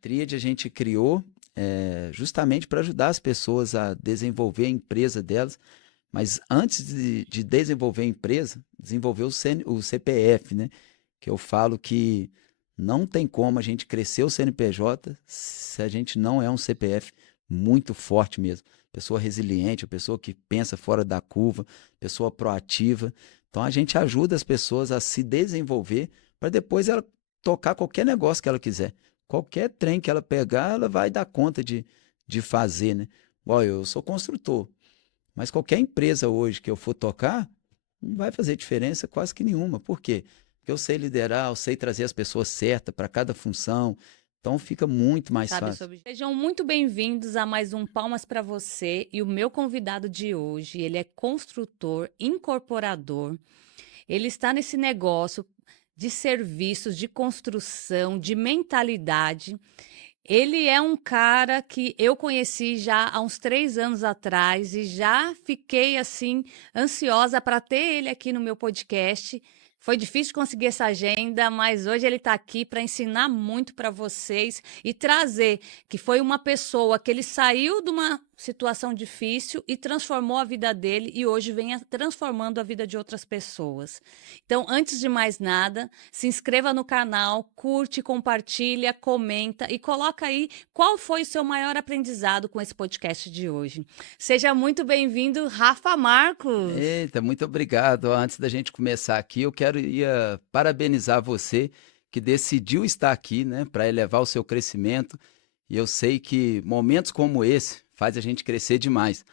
Tríade a gente criou justamente para ajudar as pessoas a desenvolver a empresa delas, mas antes de desenvolver a empresa, desenvolver o CPF, né? Que eu falo que não tem como a gente crescer o CNPJ se a gente não é um CPF muito forte mesmo. Pessoa resiliente, a pessoa que pensa fora da curva, pessoa proativa. Então a gente ajuda as pessoas a se desenvolver para depois ela tocar qualquer negócio que ela quiser. Qualquer trem que ela pegar, ela vai dar conta de fazer, né? Olha, eu sou construtor, mas qualquer empresa hoje que eu for tocar, não vai fazer diferença quase que nenhuma. Por quê? Porque eu sei liderar, eu sei trazer as pessoas certas para cada função, então fica muito mais Sabe fácil. sobre. Sejam muito bem-vindos a mais um Palmas para você. E o meu convidado de hoje, ele é construtor, incorporador. Ele está nesse negócio de serviços, de construção, de mentalidade. Ele é um cara que eu conheci já há uns 3 anos atrás e já fiquei assim ansiosa para ter ele aqui no meu podcast. Foi difícil conseguir essa agenda, mas hoje ele está aqui para ensinar muito para vocês e trazer que foi uma pessoa que ele saiu de uma situação difícil e transformou a vida dele e hoje vem transformando a vida de outras pessoas. Então, antes de mais nada, se inscreva no canal, curte, compartilha, comenta e coloca aí qual foi o seu maior aprendizado com esse podcast de hoje. Seja muito bem-vindo, Rafa Marcos. Eita, muito obrigado. Ó, antes da gente começar aqui, eu quero parabenizar você que decidiu estar aqui, né, para elevar o seu crescimento. E eu sei que momentos como esse faz a gente crescer demais.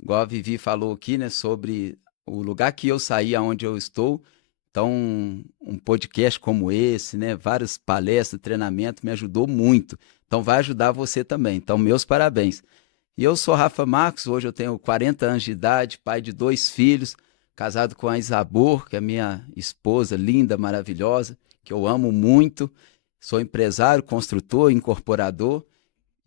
Igual a Vivi falou aqui, né, sobre o lugar que eu saí, aonde eu estou. Então, um podcast como esse, né, várias palestras, treinamento, me ajudou muito. Então, vai ajudar você também. Então, meus parabéns. E eu sou Rafa Marcos, hoje eu tenho 40 anos de idade, pai de 2 filhos, casado com a Isabor, que é minha esposa linda, maravilhosa, que eu amo muito. Sou empresário, construtor, incorporador.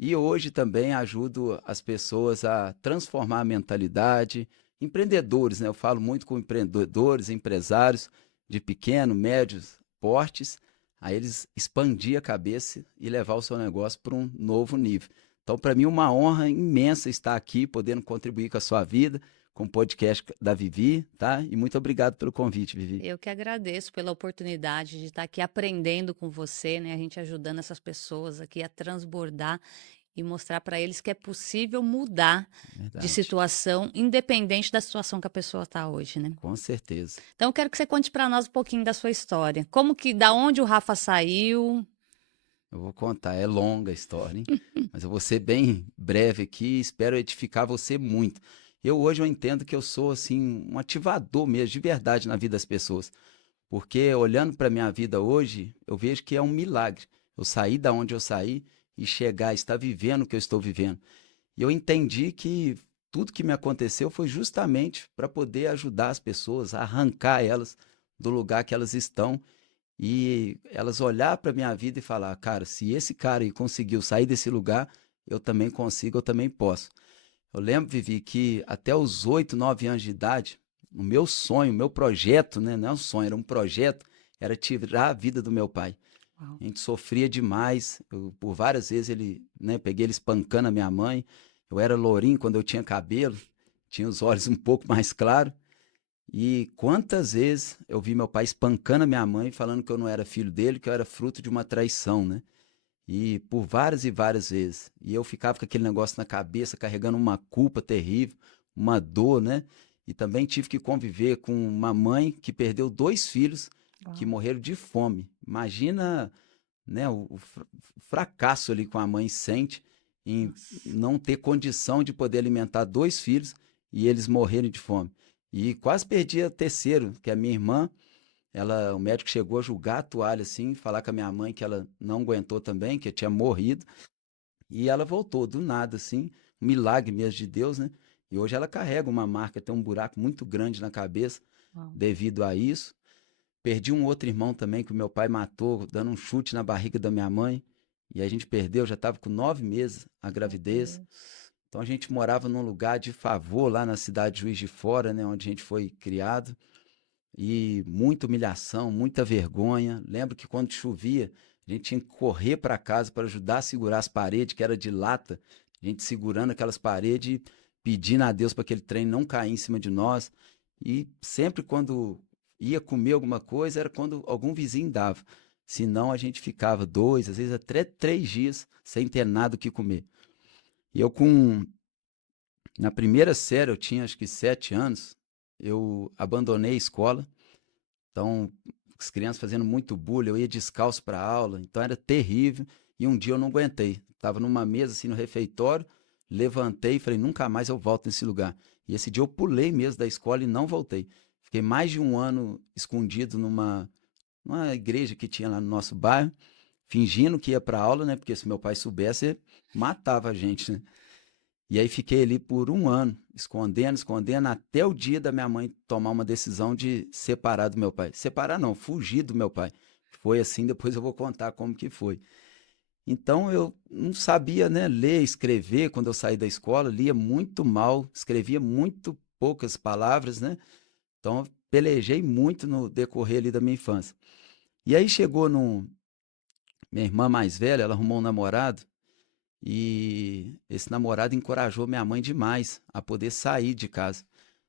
E hoje também ajudo as pessoas a transformar a mentalidade, empreendedores, né? Eu falo muito com empreendedores, empresários de pequeno, médios portes, a eles expandir a cabeça e levar o seu negócio para um novo nível. Então, para mim, é uma honra imensa estar aqui, podendo contribuir com a sua vida, com o podcast da Vivi, tá? E muito obrigado pelo convite, Vivi. Eu que agradeço pela oportunidade de estar aqui aprendendo com você, né? A gente ajudando essas pessoas aqui a transbordar e mostrar para eles que é possível mudar de Verdade, situação, independente da situação que a pessoa está hoje, né? com certeza. Então, eu quero que você conte para nós um pouquinho da sua história. Como que, da onde o Rafa saiu? Eu vou contar, é longa a história, hein? Mas eu vou ser bem breve aqui, espero edificar você muito. Hoje eu entendo que eu sou assim um ativador mesmo, de verdade na vida das pessoas, porque olhando para minha vida hoje, eu vejo que é um milagre. Eu saí da onde eu saí e chegar, estar vivendo o que eu estou vivendo. E eu entendi que tudo que me aconteceu foi justamente para poder ajudar as pessoas a arrancar elas do lugar que elas estão e elas olhar para minha vida e falar, cara, se esse cara aí conseguiu sair desse lugar, eu também consigo, eu também posso. Eu lembro, Vivi, que até os 8, 9 anos de idade, o meu sonho, o meu projeto, né, não é um sonho, era um projeto, era tirar a vida do meu pai. Uau. A gente sofria demais, por várias vezes né, peguei ele espancando a minha mãe. Eu era lourinho quando eu tinha cabelo, tinha os olhos um pouco mais claros. E quantas vezes eu vi meu pai espancando a minha mãe, falando que eu não era filho dele, que eu era fruto de uma traição, né? E por várias e várias vezes. E eu ficava com aquele negócio na cabeça, carregando uma culpa terrível, uma dor, né? E também tive que conviver com uma mãe que perdeu 2 filhos que Uau. morreram de fome. Imagina, né, o fracasso ali com a mãe sente em Nossa. não ter condição de poder alimentar 2 filhos e eles morrerem de fome. E quase perdi o terceiro, que é a minha irmã. O médico chegou a julgar a toalha assim, falar com a minha mãe que ela não aguentou também, que tinha morrido. E ela voltou do nada, assim, um milagre mesmo de Deus, né? E hoje ela carrega uma marca, tem um buraco muito grande na cabeça Uau. devido a isso. Perdi um outro irmão também que o meu pai matou, dando um chute na barriga da minha mãe. E a gente perdeu, já estava com 9 meses a Meu gravidez. Deus. Então a gente morava num lugar de favor lá na cidade de Juiz de Fora, né, onde a gente foi criado. E muita humilhação, muita vergonha. Lembro que quando chovia, A gente tinha que correr para casa para ajudar a segurar as paredes, que era de lata. A gente segurando aquelas paredes e pedindo a Deus para aquele trem não cair em cima de nós. E sempre quando ia comer alguma coisa, era quando algum vizinho dava. Senão a gente ficava 2, às vezes até 3 dias sem ter nada o que comer. E eu na primeira série, eu tinha acho que 7 anos, eu abandonei a escola. Então, as crianças fazendo muito bullying, eu ia descalço para aula, então era terrível. E um dia eu não aguentei. Estava numa mesa assim no refeitório, levantei e falei, nunca mais eu volto nesse lugar. E esse dia eu pulei mesmo da escola e não voltei. Fiquei mais de um ano escondido numa igreja que tinha lá no nosso bairro, fingindo que ia para aula, né? Porque se meu pai soubesse, matava a gente, né? E aí fiquei ali por um ano, escondendo, escondendo, até o dia da minha mãe tomar uma decisão de separar do meu pai. Separar não, fugir do meu pai. Foi assim, depois eu vou contar como que foi. Então eu não sabia, né, ler, escrever quando eu saí da escola, lia muito mal, escrevia muito poucas palavras, né? Então eu pelejei muito no decorrer ali da minha infância. E aí minha irmã mais velha, ela arrumou um namorado e esse namorado encorajou minha mãe demais a poder sair de casa.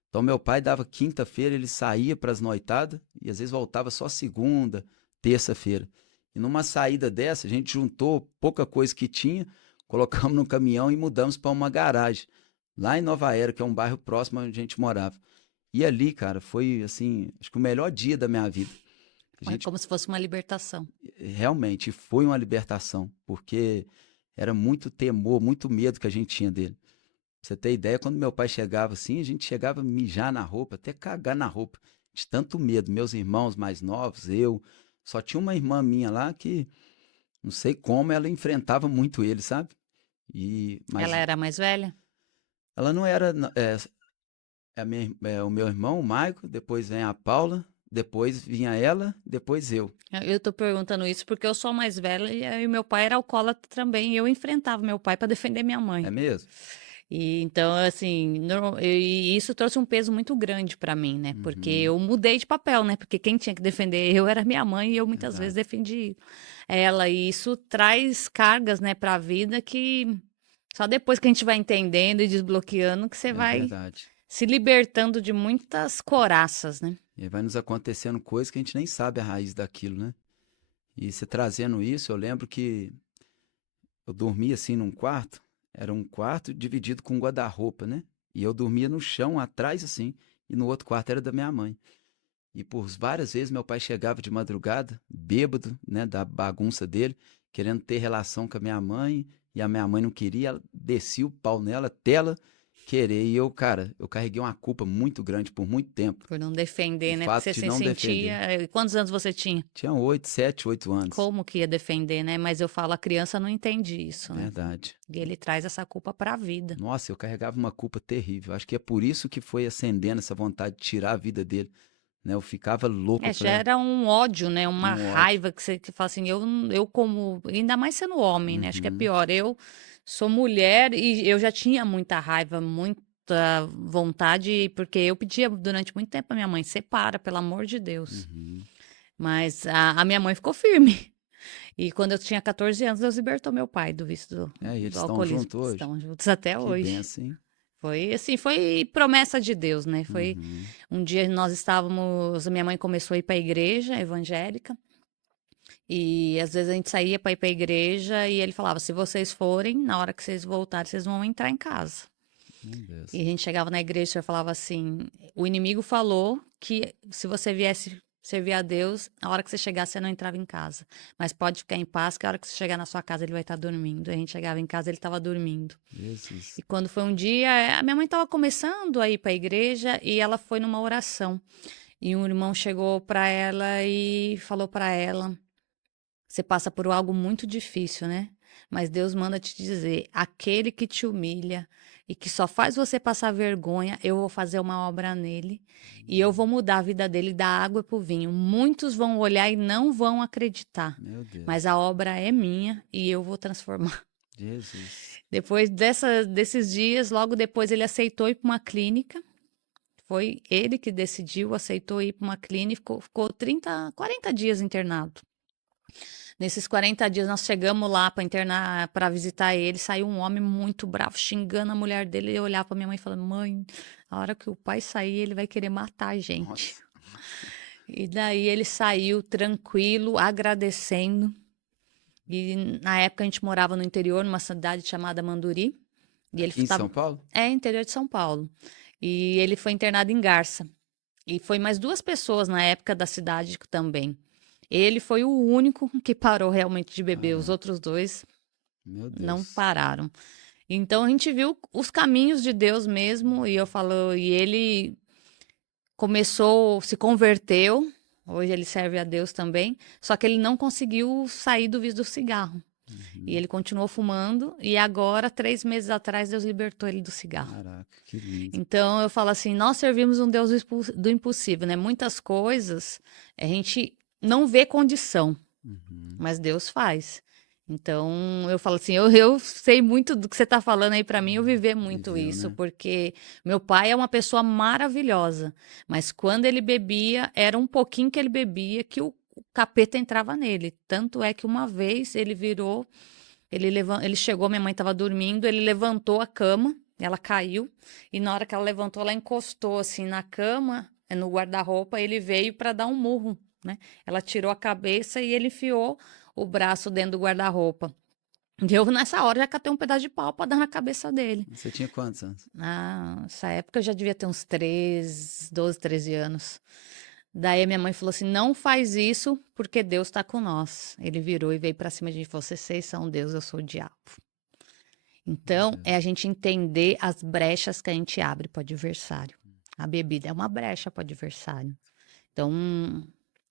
Então, meu pai dava quinta-feira, ele saía para as noitadas e às vezes voltava só segunda, terça-feira. E numa saída dessa, a gente juntou pouca coisa que tinha, colocamos no caminhão e mudamos para uma garagem, lá em Nova Era, que é um bairro próximo onde a gente morava. E ali, cara, foi assim, acho que o melhor dia da minha vida. A Foi gente como se fosse uma libertação. realmente foi uma libertação, porque era muito temor, muito medo que a gente tinha dele. Pra você ter ideia, quando meu pai chegava assim, a gente chegava a mijar na roupa, até cagar na roupa, de tanto medo. Meus irmãos mais novos, eu, só tinha uma irmã minha lá que, não sei como, ela enfrentava muito ele, sabe? Ela Mas era mais velha? ela não era, o meu irmão, o Maico, depois vem a Paula, depois vinha ela, depois eu. Eu tô perguntando isso porque eu sou mais velha e meu pai era alcoólatra também. E eu enfrentava meu pai para defender minha É mãe. mesmo? E então, assim, e isso trouxe um peso muito grande para mim, né? Porque Uhum, eu mudei de papel, né? Porque quem tinha que defender eu era minha mãe e eu muitas vezes verdade. defendi ela. E isso traz cargas, né, para a vida que só depois que a gente vai entendendo e desbloqueando que você É vai verdade. se libertando de muitas coraças, né? E aí vai nos acontecendo coisas que a gente nem sabe a raiz daquilo, né? E você trazendo isso, eu lembro que eu dormia assim num quarto, era um quarto dividido com um guarda-roupa, né? E eu dormia no chão atrás assim, e no outro quarto era da minha mãe. E por várias vezes meu pai chegava de madrugada, bêbado, né, da bagunça dele, querendo ter relação com a minha mãe, e a minha mãe não queria, ela descia o pau nela até ela querer. E eu, cara, eu carreguei uma culpa muito grande por muito tempo, Por não o defender, né? Porque fato você de se não defender. sentia. Quantos anos você tinha? Tinha 8, 7, 8 anos. Como que ia defender, né? Mas eu falo, a criança não entende isso, né? Verdade. E ele traz essa culpa para a vida. Nossa, eu carregava uma culpa terrível. Acho que é por isso que foi acendendo essa vontade de tirar a vida dele, né? Eu ficava louco, eu É, falei, gera um ódio, né? Uma um ódio. raiva que você que fala assim, eu como, ainda mais sendo homem, né? Acho que é Uhum. pior. Eu sou mulher e eu já tinha muita raiva, muita vontade, porque eu pedia durante muito tempo a minha mãe, separa, pelo amor de Deus. Uhum. Mas a minha mãe ficou firme. E quando eu tinha 14 anos, Deus libertou meu pai do vício É, e eles do estão alcoolismo. juntos hoje? Estão juntos até Que hoje. benção, hein? Foi assim, foi promessa de Deus, né? Foi Uhum. um dia nós estávamos, a minha mãe começou a ir para a igreja evangélica e às vezes a gente saía para ir para a igreja e ele falava: se vocês forem, na hora que vocês voltarem, vocês vão entrar em casa. Meu E Deus. a gente chegava na igreja e o senhor falava assim: o inimigo falou que se você viesse servir a Deus, a hora que você chegasse, você não entrava em casa. Mas pode ficar em paz, que a hora que você chegar na sua casa, ele vai estar dormindo. A gente chegava em casa, ele estava dormindo. E Jesus. quando foi um dia, a minha mãe estava começando a ir para a igreja e ela foi numa oração. E um irmão chegou para ela e falou para ela: você passa por algo muito difícil, né? Mas Deus manda te dizer: aquele que te humilha e que só faz você passar vergonha, eu vou fazer uma obra nele e eu vou mudar a vida dele da água para o vinho. Muitos vão olhar e não vão acreditar, Meu mas Deus. a obra é minha e eu vou transformar. Jesus. Depois desses dias, logo depois ele aceitou ir para uma clínica. Foi ele que decidiu, aceitou ir para uma clínica, ficou 30, 40 dias internado. Nesses 40 dias nós chegamos lá para internar, para visitar ele, saiu um homem muito bravo, xingando a mulher dele. Eu olhava para minha mãe e falava: "Mãe, a hora que o pai sair, ele vai querer matar a gente". Nossa. E daí ele saiu tranquilo, agradecendo. E na época a gente morava no interior, numa cidade chamada Manduri, e ele Aqui em estava São Paulo? interior de São Paulo. E ele foi internado em Garça. E foi mais 2 pessoas na época da cidade também. Ele foi o único que parou realmente de beber, os Caraca, outros 2 meu não Deus. pararam. Então a gente viu os caminhos de Deus mesmo, e eu falo, e ele começou, se converteu, hoje ele serve a Deus também, só que ele não conseguiu sair do vício do cigarro. E Uhum. ele continuou fumando, e agora, 3 meses atrás, Deus libertou ele do cigarro. Caraca, que lindo. Então eu falo assim, nós servimos um Deus do impossível, né? Muitas coisas a gente não vê condição, Uhum. mas Deus faz. Então eu falo assim, eu sei muito do que você está falando aí para mim, eu viver muito Viveu, isso, né? porque meu pai é uma pessoa maravilhosa, mas quando ele bebia, era um pouquinho que ele bebia que o capeta entrava nele. Tanto é que uma vez ele virou, ele chegou, minha mãe estava dormindo, ele levantou a cama, ela caiu, e na hora que ela levantou, ela encostou assim na cama, no guarda-roupa, ele veio para dar um murro, né? Ela tirou a cabeça e ele enfiou o braço dentro do guarda-roupa. E eu, nessa hora, já catei um pedaço de pau para dar na cabeça dele. Você tinha quantos anos? Nessa época eu já devia ter uns 12, 13 anos. Daí a minha mãe falou assim: não faz isso porque Deus está com nós. Ele virou e veio para cima de mim e falou: vocês são Deus, eu sou o diabo. Meu Então, é a Deus. gente entender as brechas que a gente abre para o adversário. A bebida é uma brecha para o adversário. Então,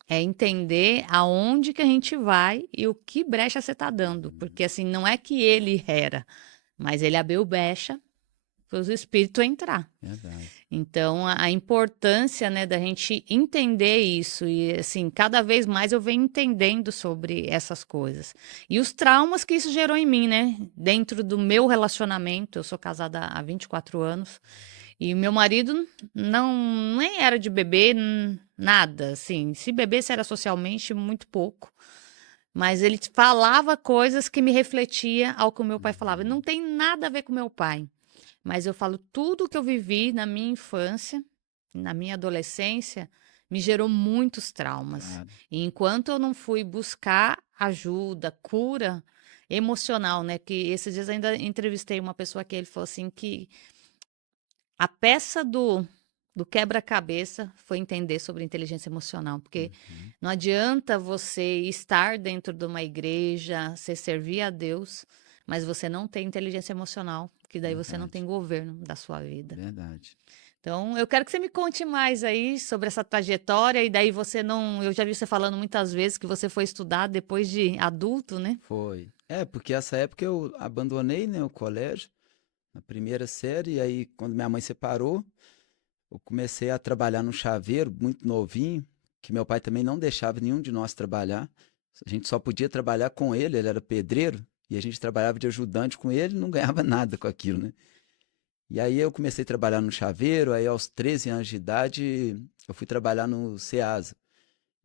é entender aonde que a gente vai e o que brecha você está dando. Uhum. Porque, assim, não é que ele era, mas ele abriu brecha para os espíritos entrar. Verdade. Então, a importância, né, da gente entender isso e, assim, cada vez mais eu venho entendendo sobre essas coisas. E os traumas que isso gerou em mim, né? Dentro do meu relacionamento, eu sou casada há 24 anos, e meu marido não nem era de beber, nada, assim. Se bebesse era socialmente muito pouco. Mas ele falava coisas que me refletia ao que o meu pai falava. Não Uhum. tem nada a ver com meu pai. Mas eu falo, tudo que eu vivi na minha infância, na minha adolescência, me gerou muitos traumas. Claro. E enquanto eu não fui buscar ajuda, cura emocional, né? Que esses dias ainda entrevistei uma pessoa que ele falou assim que a peça do quebra-cabeça foi entender sobre inteligência emocional, porque Uhum. não adianta você estar dentro de uma igreja, você servir a Deus, mas você não tem inteligência emocional, que daí você não tem Verdade. governo da sua vida. Verdade. Então, eu quero que você me conte mais aí sobre essa trajetória, e daí você não. Eu já vi você falando muitas vezes que você foi estudar depois de adulto, né? Foi. É, porque essa época eu abandonei, né, o colégio, na primeira série, e aí quando minha mãe separou, eu comecei a trabalhar no chaveiro, muito novinho, que meu pai também não deixava nenhum de nós trabalhar. A gente só podia trabalhar com ele era pedreiro, e a gente trabalhava de ajudante com ele e não ganhava nada com aquilo, né? E aí eu comecei a trabalhar no chaveiro, aí aos 13 anos de idade eu fui trabalhar no Ceasa,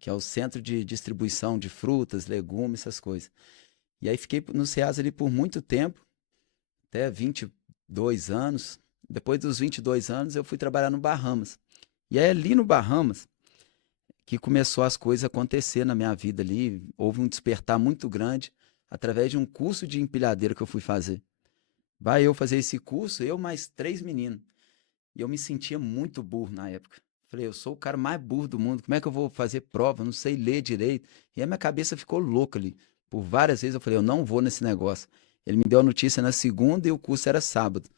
que é o centro de distribuição de frutas, legumes, essas coisas. E aí fiquei no Ceasa ali por muito tempo, até 22 anos. Depois dos 22 anos eu fui trabalhar no Bahamas. E é ali no Bahamas que começou as coisas a acontecer na minha vida ali. Houve um despertar muito grande através de um curso de empilhadeira que eu fui fazer. Vai eu fazer esse curso, eu mais 3 meninos. E eu me sentia muito burro na época. Falei, eu sou o cara mais burro do mundo, como é que eu vou fazer prova? Não sei ler direito. E a minha cabeça ficou louca ali. Por várias vezes eu falei, eu não vou nesse negócio. Ele me deu a notícia na segunda e o curso era sábado,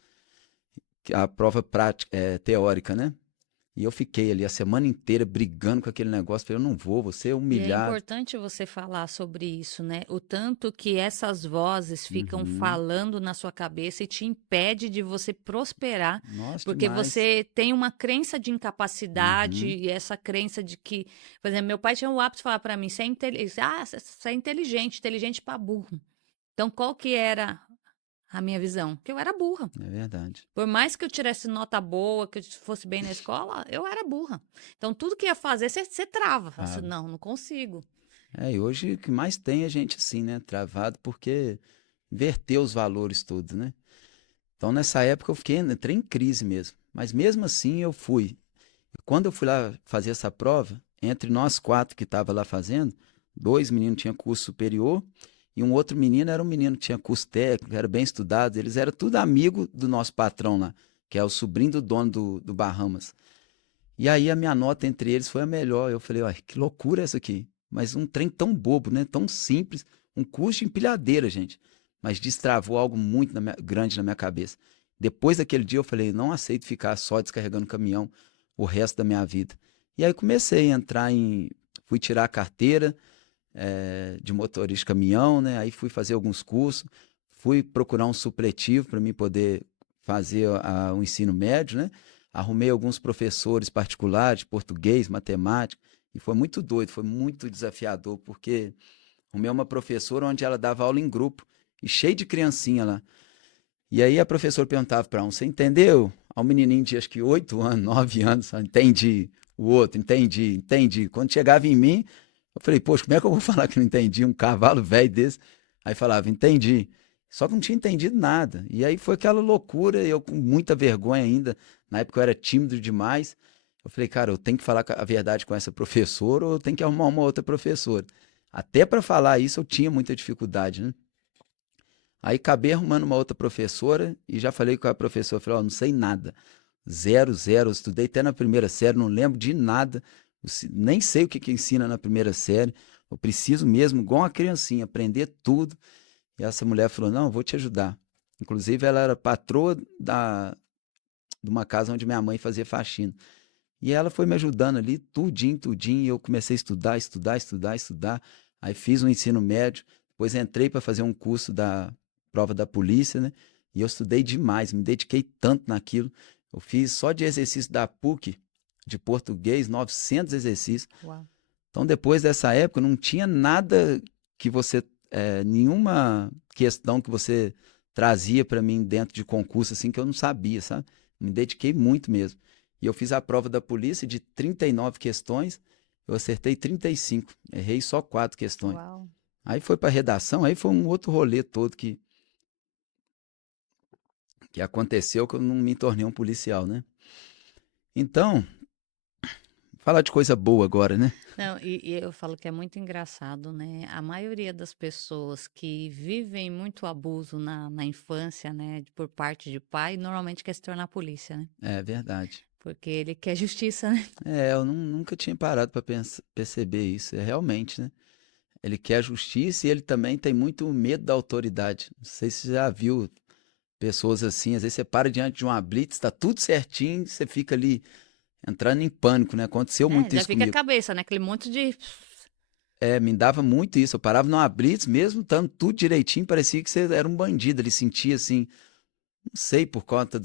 a prova prática, teórica, né? E eu fiquei ali a semana inteira brigando com aquele negócio. Falei, eu não vou ser E é humilhado. importante você falar sobre isso, né? O tanto que essas vozes ficam Uhum. falando na sua cabeça e te impede de você prosperar, Nossa, porque demais. você tem uma crença de incapacidade Uhum. e essa crença de que, por exemplo, meu pai tinha o hábito de falar para mim, você é inteligente, inteligente para burro. Então, qual que era a minha visão? Que eu era burra. É verdade. Por mais que eu tivesse nota boa, que eu fosse bem na escola, eu era burra. Então, tudo que ia fazer, você trava. Fala assim, Ah, não, não consigo. E hoje o que mais tem é gente assim, né? Travado, porque inverteu os valores todos, né? Então nessa época eu entrei em crise mesmo. Mas mesmo assim eu fui. Quando eu fui lá fazer essa prova, entre nós quatro que estava lá fazendo, dois meninos tinham curso superior e um outro menino era um menino que tinha curso técnico, era bem estudado. Eles eram tudo amigo do nosso patrão lá, que é o sobrinho do dono do Bahamas. E aí a minha nota entre eles foi a melhor. Eu falei, uai, que loucura essa aqui. Mas um trem tão bobo, né? Tão simples. Um curso de empilhadeira, gente. Mas destravou algo muito grande na minha cabeça. Depois daquele dia eu falei, não aceito ficar só descarregando caminhão o resto da minha vida. E aí comecei a entrar em... Fui tirar a carteira de motorista de caminhão, né? Aí fui fazer alguns cursos. Fui procurar um supletivo para mim poder fazer o ensino médio, né? Arrumei alguns professores particulares de português, matemática, e foi muito doido, foi muito desafiador, porque arrumei uma professora onde ela dava aula em grupo, e cheio de criancinha lá. E aí a professora perguntava para um, você entendeu? Ao menininho de acho que 8 anos, 9 anos, entendi. O outro, entendi, entendi. Quando chegava em mim, eu falei, poxa, como é que eu vou falar que não entendi um cavalo velho desse? Aí falava, entendi. Só que não tinha entendido nada. E aí foi aquela loucura, eu com muita vergonha ainda. Na época eu era tímido demais. Eu falei, cara, eu tenho que falar a verdade com essa professora ou eu tenho que arrumar uma outra professora. Até para falar isso eu tinha muita dificuldade, né? Aí acabei arrumando uma outra professora e já falei com a professora, falei, ó, não sei nada. Zero, zero, eu estudei até na primeira série, não lembro de nada, nem sei o que que ensina na primeira série. Eu preciso mesmo, igual uma criancinha, aprender tudo. E essa mulher falou, não, eu vou te ajudar. Inclusive, ela era patroa de uma casa onde minha mãe fazia faxina. E ela foi me ajudando ali, tudinho, tudinho, e eu comecei a estudar, estudar, estudar, estudar. Aí fiz um ensino médio, depois entrei para fazer um curso da prova da polícia, né? E eu estudei demais, me dediquei tanto naquilo. Eu fiz só de exercício da PUC, de português, 900 exercícios. Uau. Então, depois dessa época, não tinha nada que você, nenhuma questão que você trazia para mim dentro de concurso, assim, que eu não sabia, sabe? Me dediquei muito mesmo. E eu fiz a prova da polícia de 39 questões, eu acertei 35, errei só 4 questões. Uau. Aí foi para redação, aí foi um outro rolê todo que aconteceu que eu não me tornei um policial, né? Então, falar de coisa boa agora, né? Não, e eu falo que é muito engraçado, né? A maioria das pessoas que vivem muito abuso na infância, né, por parte de pai, normalmente quer se tornar polícia, né? É verdade. Porque ele quer justiça, né? Eu nunca tinha parado para perceber isso. É realmente, né? Ele quer justiça e ele também tem muito medo da autoridade. Não sei se você já viu pessoas assim, às vezes você para diante de uma blitz, tá tudo certinho, você fica ali entrando em pânico, né? Aconteceu É, muito já isso fica a comigo. cabeça, né? Aquele monte de. Me dava muito isso. Eu parava numa blitz, mesmo estando tudo direitinho, parecia que você era um bandido. Ele sentia assim, não sei, por conta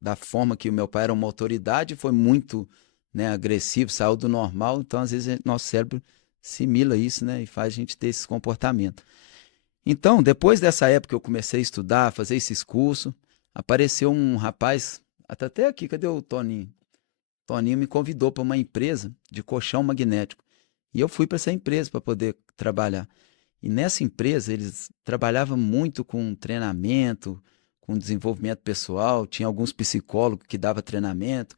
da forma que o meu pai era uma autoridade, foi muito, né, agressivo, saiu do normal, então às vezes nosso cérebro simila isso, né, e faz a gente ter esse comportamento. Então, depois dessa época que eu comecei a estudar, fazer esses cursos, apareceu um rapaz, até aqui, cadê o Toninho? Toninho me convidou para uma empresa de colchão magnético. E eu fui para essa empresa para poder trabalhar. E nessa empresa eles trabalhavam muito com treinamento, com desenvolvimento pessoal, tinha alguns psicólogos que davam treinamento.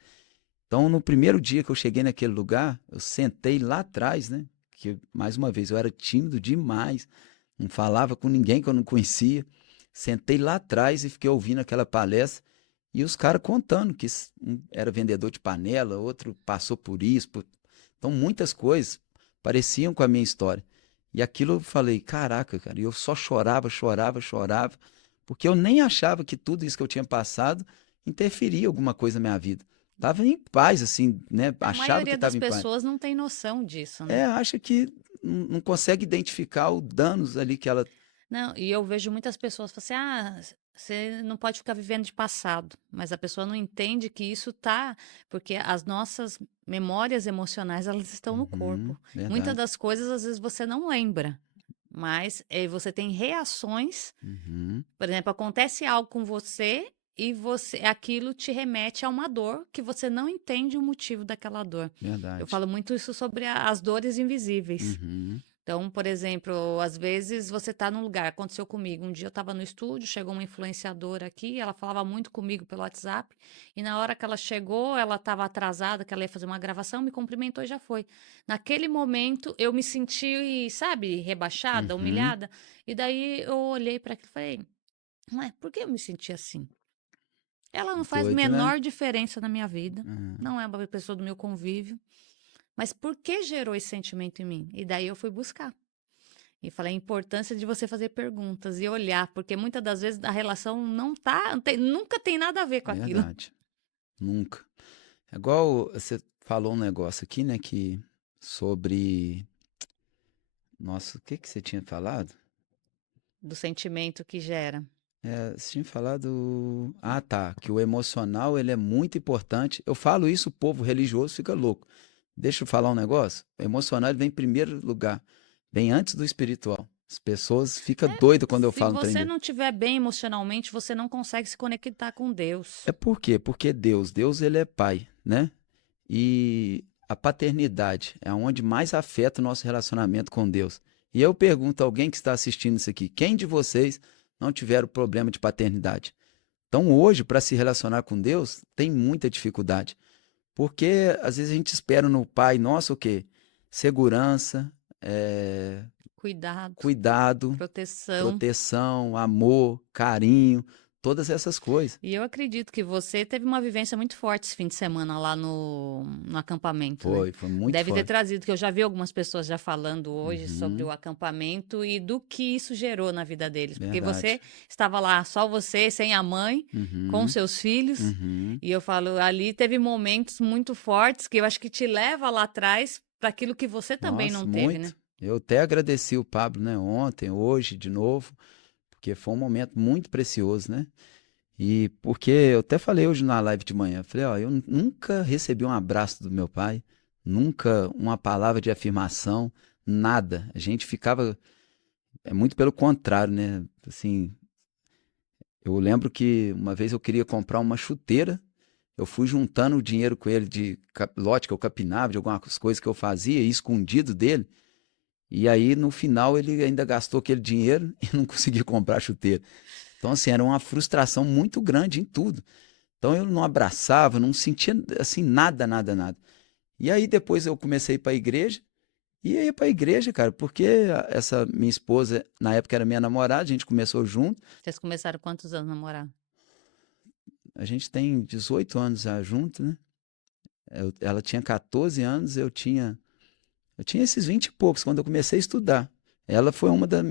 Então, no primeiro dia que eu cheguei naquele lugar, eu sentei lá atrás, né? Que mais uma vez eu era tímido demais, não falava com ninguém que eu não conhecia. Sentei lá atrás e fiquei ouvindo aquela palestra e os caras contando que um era vendedor de panela, outro passou por isso, então muitas coisas pareciam com a minha história. E aquilo eu falei, caraca, cara, e eu só chorava, chorava, chorava, porque eu nem achava que tudo isso que eu tinha passado interferia alguma coisa na minha vida. Tava em paz, assim, né? A Achava que maioria das estava em paz. pessoas não tem noção disso, né? Acha que não consegue identificar os danos ali que ela. Não, e eu vejo muitas pessoas falam assim: ah, você não pode ficar vivendo de passado. Mas a pessoa não entende que isso tá, porque as nossas memórias emocionais, elas estão no Uhum, corpo. Muitas verdade. das coisas, às vezes, você não lembra, mas você tem reações. Uhum, Por exemplo, acontece algo com você e aquilo te remete a uma dor que você não entende o motivo daquela dor. Eu verdade. falo muito isso sobre as dores invisíveis. Uhum. Então, por exemplo, às vezes você está num lugar, aconteceu comigo. Um dia eu estava no estúdio, chegou uma influenciadora aqui, ela falava muito comigo pelo WhatsApp, e na hora que ela chegou, ela estava atrasada, que ela ia fazer uma gravação, me cumprimentou e já foi. Naquele momento, eu me senti, sabe, rebaixada, Uhum. humilhada, e daí eu olhei para aquilo e falei, ué, por que eu me senti assim? Ela não faz Doido, né? menor diferença na minha vida, É. não é uma pessoa do meu convívio, mas por que gerou esse sentimento em mim? E daí eu fui buscar. E falei a importância de você fazer perguntas e olhar, porque muitas das vezes a relação nunca tem nada a ver com aquilo. Verdade. Nunca. É igual você falou um negócio aqui, né, que sobre... Nossa, o que que você tinha falado? Do sentimento que gera. É, você tinha falado... Ah, tá, que o emocional, ele é muito importante. Eu falo isso, o povo religioso fica louco. Deixa eu falar um negócio. O emocional, ele vem em primeiro lugar. Vem antes do espiritual. As pessoas ficam doidas quando eu Se falo um trem você desse. não estiver bem emocionalmente, você não consegue se conectar com Deus. É por quê? Porque Deus, ele é pai, né? E a paternidade é onde mais afeta o nosso relacionamento com Deus. E eu pergunto a alguém que está assistindo isso aqui, quem de vocês não tiveram problema de paternidade? Então hoje, para se relacionar com Deus, tem muita dificuldade. Porque às vezes a gente espera no pai nosso o quê? Segurança, Cuidado, cuidado, proteção. proteção, amor, carinho, todas essas coisas. E eu acredito que você teve uma vivência muito forte esse fim de semana lá no acampamento, né? Foi muito Deve ter forte. trazido, que eu já vi algumas pessoas já falando hoje sobre o Uhum, acampamento e do que isso gerou na vida deles. Porque verdade. você estava lá, só você, sem a mãe, com Uhum, seus filhos. uhum. E eu falo, ali teve momentos muito fortes que eu acho que te leva lá atrás para aquilo que você também não Nossa, teve, né? muito. Eu até agradeci o Pablo, né, ontem, hoje, de novo, porque foi um momento muito precioso, né? E porque eu até falei hoje na live de manhã, falei, ó, eu nunca recebi um abraço do meu pai, nunca uma palavra de afirmação, nada. A gente ficava, é muito pelo contrário, né? Assim, eu lembro que uma vez eu queria comprar uma chuteira, eu fui juntando o dinheiro com ele de lote que eu capinava, de algumas coisas que eu fazia, escondido dele. E aí, no final, ele ainda gastou aquele dinheiro e não conseguiu comprar chuteira. Então, assim, era uma frustração muito grande em tudo. Então, eu não abraçava, não sentia, assim, nada, nada, nada. E aí, depois eu comecei a ir para a igreja. E aí, para a igreja, cara, porque essa minha esposa, na época, era minha namorada, a gente começou junto. Vocês começaram quantos anos a namorar? A gente tem 18 anos já junto, né? Ela tinha 14 anos, eu tinha esses 20 e poucos quando eu comecei a estudar. Ela foi uma da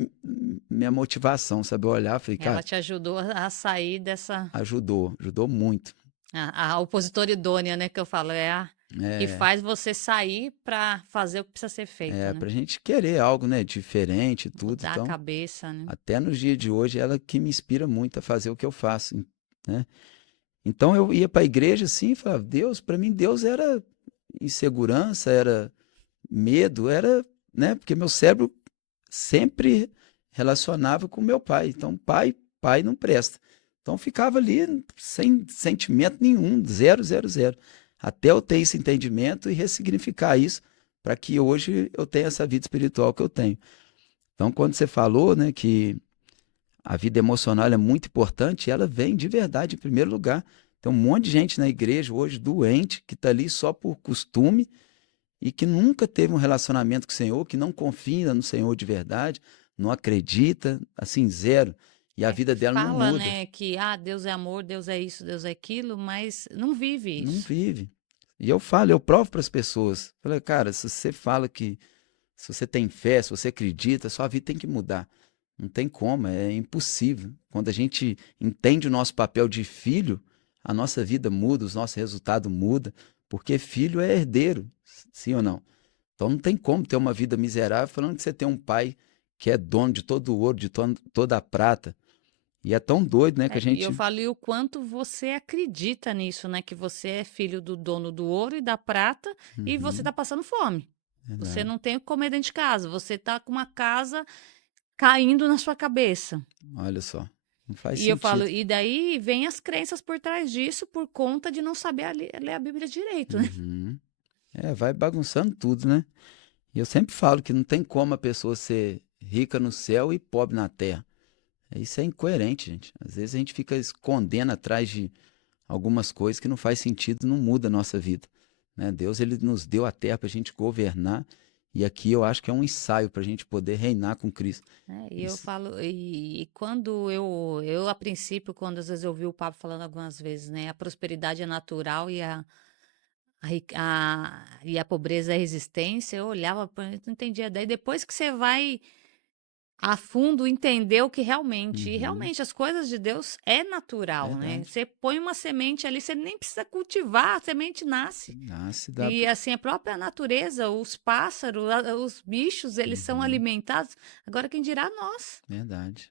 minha motivação, sabe? Eu olhar, falei, Ela cara, te ajudou a sair dessa. ajudou muito. A opositora idônea, né, que eu falo, é a que É, faz você sair para fazer o que precisa ser feito, né? pra gente querer algo, né, diferente e tudo. Mudar a Então, cabeça, né? até nos dias de hoje, ela que me inspira muito a fazer o que eu faço, né? Então eu ia para a igreja assim, e falava, Deus, para mim Deus era insegurança, era medo, era, né, porque meu cérebro sempre relacionava com meu pai. Então, pai não presta. Então, ficava ali sem sentimento nenhum, zero, zero, zero. Até eu ter esse entendimento e ressignificar isso para que hoje eu tenha essa vida espiritual que eu tenho. Então, quando você falou, né, que a vida emocional é muito importante, ela vem de verdade em primeiro lugar. Tem um monte de gente na igreja hoje doente que está ali só por costume e que nunca teve um relacionamento com o Senhor, que não confia no Senhor de verdade, não acredita, assim, zero. E a É, vida dela não fala, muda, né, que Deus é amor, Deus é isso, Deus é aquilo, mas não vive não isso. vive. E eu falo, eu provo para as pessoas. Falei, cara, se você fala que se você tem fé, se você acredita, sua vida tem que mudar. Não tem como, é impossível. Quando a gente entende o nosso papel de filho, a nossa vida muda, os nossos resultados mudam, porque filho é herdeiro, sim ou não? Então não tem como ter uma vida miserável falando que você tem um pai que é dono de todo o ouro, de toda a prata. E é tão doido, né, que a É, e eu gente. falei o quanto você acredita nisso, né? Que você é filho do dono do ouro e da prata e você Uhum, tá passando fome. Você verdade. não tem o que comer dentro de casa, você tá com uma casa caindo na sua cabeça. Olha só. Não faz E eu falo, sentido. e daí vem as crenças por trás disso por conta de não saber ler a Bíblia direito, né? Uhum. É, vai bagunçando tudo, né? E eu sempre falo que não tem como a pessoa ser rica no céu e pobre na terra. Isso é incoerente, gente. Às vezes a gente fica escondendo atrás de algumas coisas que não faz sentido, não muda a nossa vida, né? Deus, ele nos deu a terra para a gente governar, e aqui eu acho que é um ensaio para a gente poder reinar com Cristo. Né? E eu Isso. falo, e quando eu, a princípio, quando às vezes eu ouvi o Papa falando algumas vezes, né, a prosperidade é natural e e a pobreza é resistência, eu olhava, não entendia. Daí depois que você vai a fundo entender o que realmente, e Uhum, realmente as coisas de Deus é natural, né? verdade. Você põe uma semente ali, você nem precisa cultivar, a semente nasce. Nasce da. E assim, a própria natureza, os pássaros, os bichos, eles são Uhum, alimentados. Agora, quem dirá nós? verdade.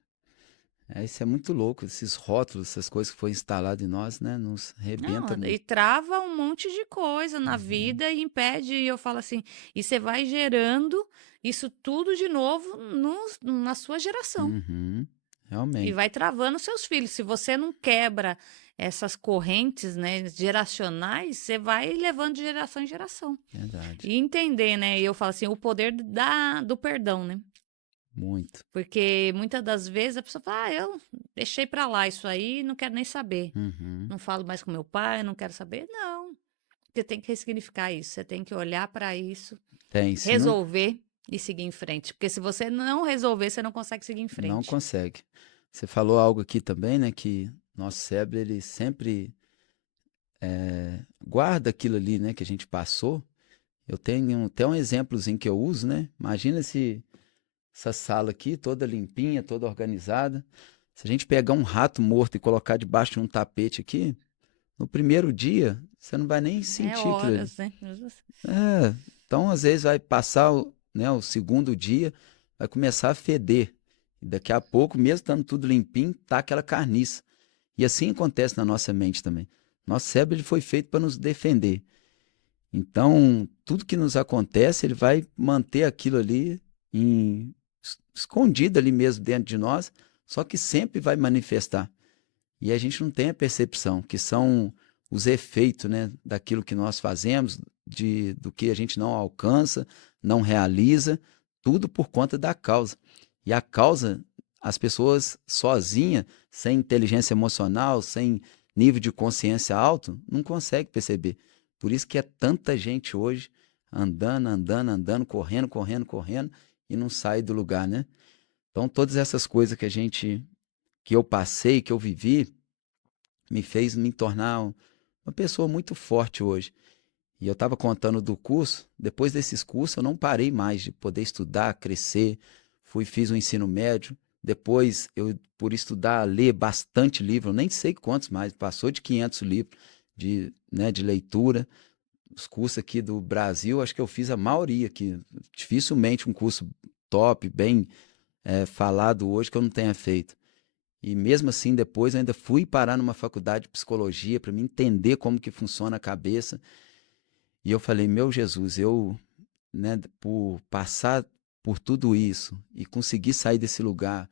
Isso é muito louco, esses rótulos, essas coisas que foi instalado em nós, né? Nos rebenta Não, e muito. trava um monte de coisa na Uhum, vida e impede, e eu falo assim, e você vai gerando isso tudo de novo na sua geração. uhum, E realmente, vai travando seus filhos. Se você não quebra essas correntes, né, geracionais, você vai levando de geração em geração. verdade. E entender, né? E eu falo assim, o poder do perdão, né? Muito. Porque muitas das vezes a pessoa fala, eu deixei pra lá isso aí, não quero nem saber. Uhum. Não falo mais com meu pai, não quero saber. Não, você tem que ressignificar isso, você tem que olhar para isso, Tem, se não, resolver e seguir em frente. Porque se você não resolver, você não consegue seguir em não frente. consegue. Você falou algo aqui também, né? Que nosso cérebro, ele sempre guarda aquilo ali, né? Que a gente passou. Eu tenho até um exemplozinho que eu uso, né? Imagina se essa sala aqui, toda limpinha, toda organizada. Se a gente pegar um rato morto e colocar debaixo de um tapete aqui, no primeiro dia, você não vai nem É sentir aquilo ali. horas, né? Então, às vezes, vai passar né, o segundo dia, vai começar a feder. E daqui a pouco, mesmo estando tudo limpinho, tá aquela carniça. E assim acontece na nossa mente também. Nosso cérebro ele foi feito para nos defender. Então, tudo que nos acontece, ele vai manter aquilo ali escondido ali mesmo dentro de nós, só que sempre vai manifestar. E a gente não tem a percepção, que são os efeitos, né, daquilo que nós fazemos, do que a gente não alcança, não realiza, tudo por conta da causa. E a causa, as pessoas sozinha, sem inteligência emocional, sem nível de consciência alto, não conseguem perceber. Por isso que é tanta gente hoje andando, andando, andando, correndo, correndo, correndo e não sai do lugar, né? Então, todas essas coisas que eu passei, que eu vivi, me fez me tornar uma pessoa muito forte hoje. E eu estava contando do curso, depois desses cursos eu não parei mais de poder estudar, crescer, fiz o ensino médio, depois eu, por estudar, ler bastante livro, eu nem sei quantos mais, passou de 500 livros né, de leitura, os cursos aqui do Brasil, acho que eu fiz a maioria aqui, dificilmente um curso top, bem falado hoje que eu não tenha feito. E mesmo assim, depois eu ainda fui parar numa faculdade de psicologia para me entender como que funciona a cabeça. E eu falei, meu Jesus, eu, né, por passar por tudo isso e conseguir sair desse lugar,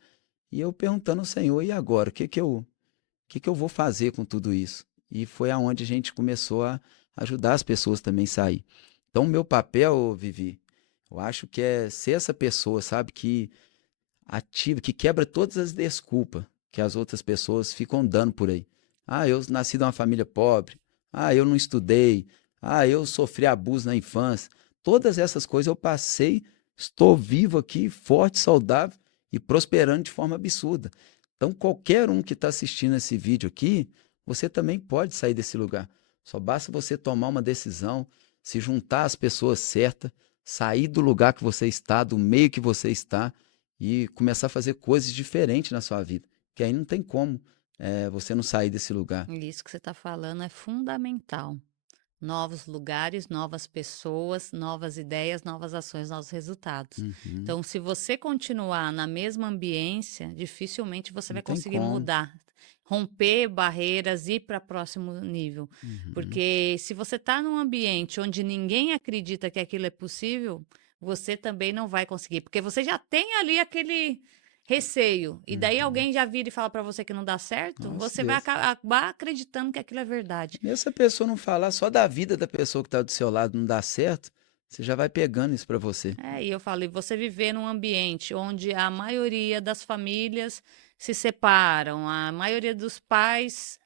e eu perguntando ao Senhor, e agora, o que eu vou fazer com tudo isso? E foi aonde a gente começou a ajudar as pessoas também a sair. Então, o meu papel, Vivi, eu acho que é ser essa pessoa, sabe, que ativa, que quebra todas as desculpas que as outras pessoas ficam dando por aí. Ah, eu nasci de uma família pobre. Ah, eu não estudei. Ah, eu sofri abuso na infância. Todas essas coisas eu passei, estou vivo aqui, forte, saudável e prosperando de forma absurda. Então, qualquer um que está assistindo esse vídeo aqui, você também pode sair desse lugar. Só basta você tomar uma decisão, se juntar às pessoas certas, sair do lugar que você está, do meio que você está e começar a fazer coisas diferentes na sua vida. Que aí não tem como você não sair desse lugar. Isso que você está falando é fundamental. Novos lugares, novas pessoas, novas ideias, novas ações, novos resultados. Uhum. Então, se você continuar na mesma ambiência, dificilmente você Não vai tem conseguir como. mudar, romper barreiras e ir para próximo nível. Uhum. Porque se você está num ambiente onde ninguém acredita que aquilo é possível, você também não vai conseguir, porque você já tem ali aquele receio. E daí Uhum. alguém já vira e fala para você que não dá certo, Nossa você vai Deus. acabar acreditando que aquilo é verdade. Mesmo se a pessoa não falar só da vida da pessoa que está do seu lado não dá certo, Você já vai pegando isso para você. É, e eu falo, e você viver num ambiente onde a maioria das famílias se separam, a maioria dos pais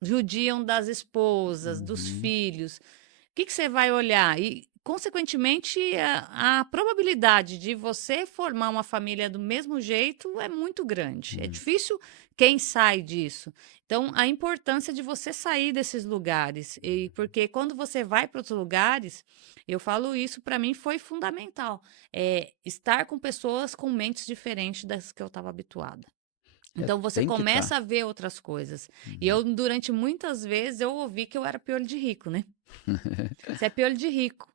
judiam das esposas, dos Uhum. filhos, o que que você vai olhar? E, consequentemente, a probabilidade de você formar uma família do mesmo jeito é muito grande. É Hum. difícil quem sai disso. Então, a importância de você sair desses lugares. E porque quando você vai para outros lugares, eu falo isso, para mim foi fundamental. É estar com pessoas com mentes diferentes das que eu estava habituada. É, Então você tem que estar. começa a ver outras coisas. E eu, durante muitas vezes, eu ouvi que eu era piolho de rico, né? Você é piolho de rico.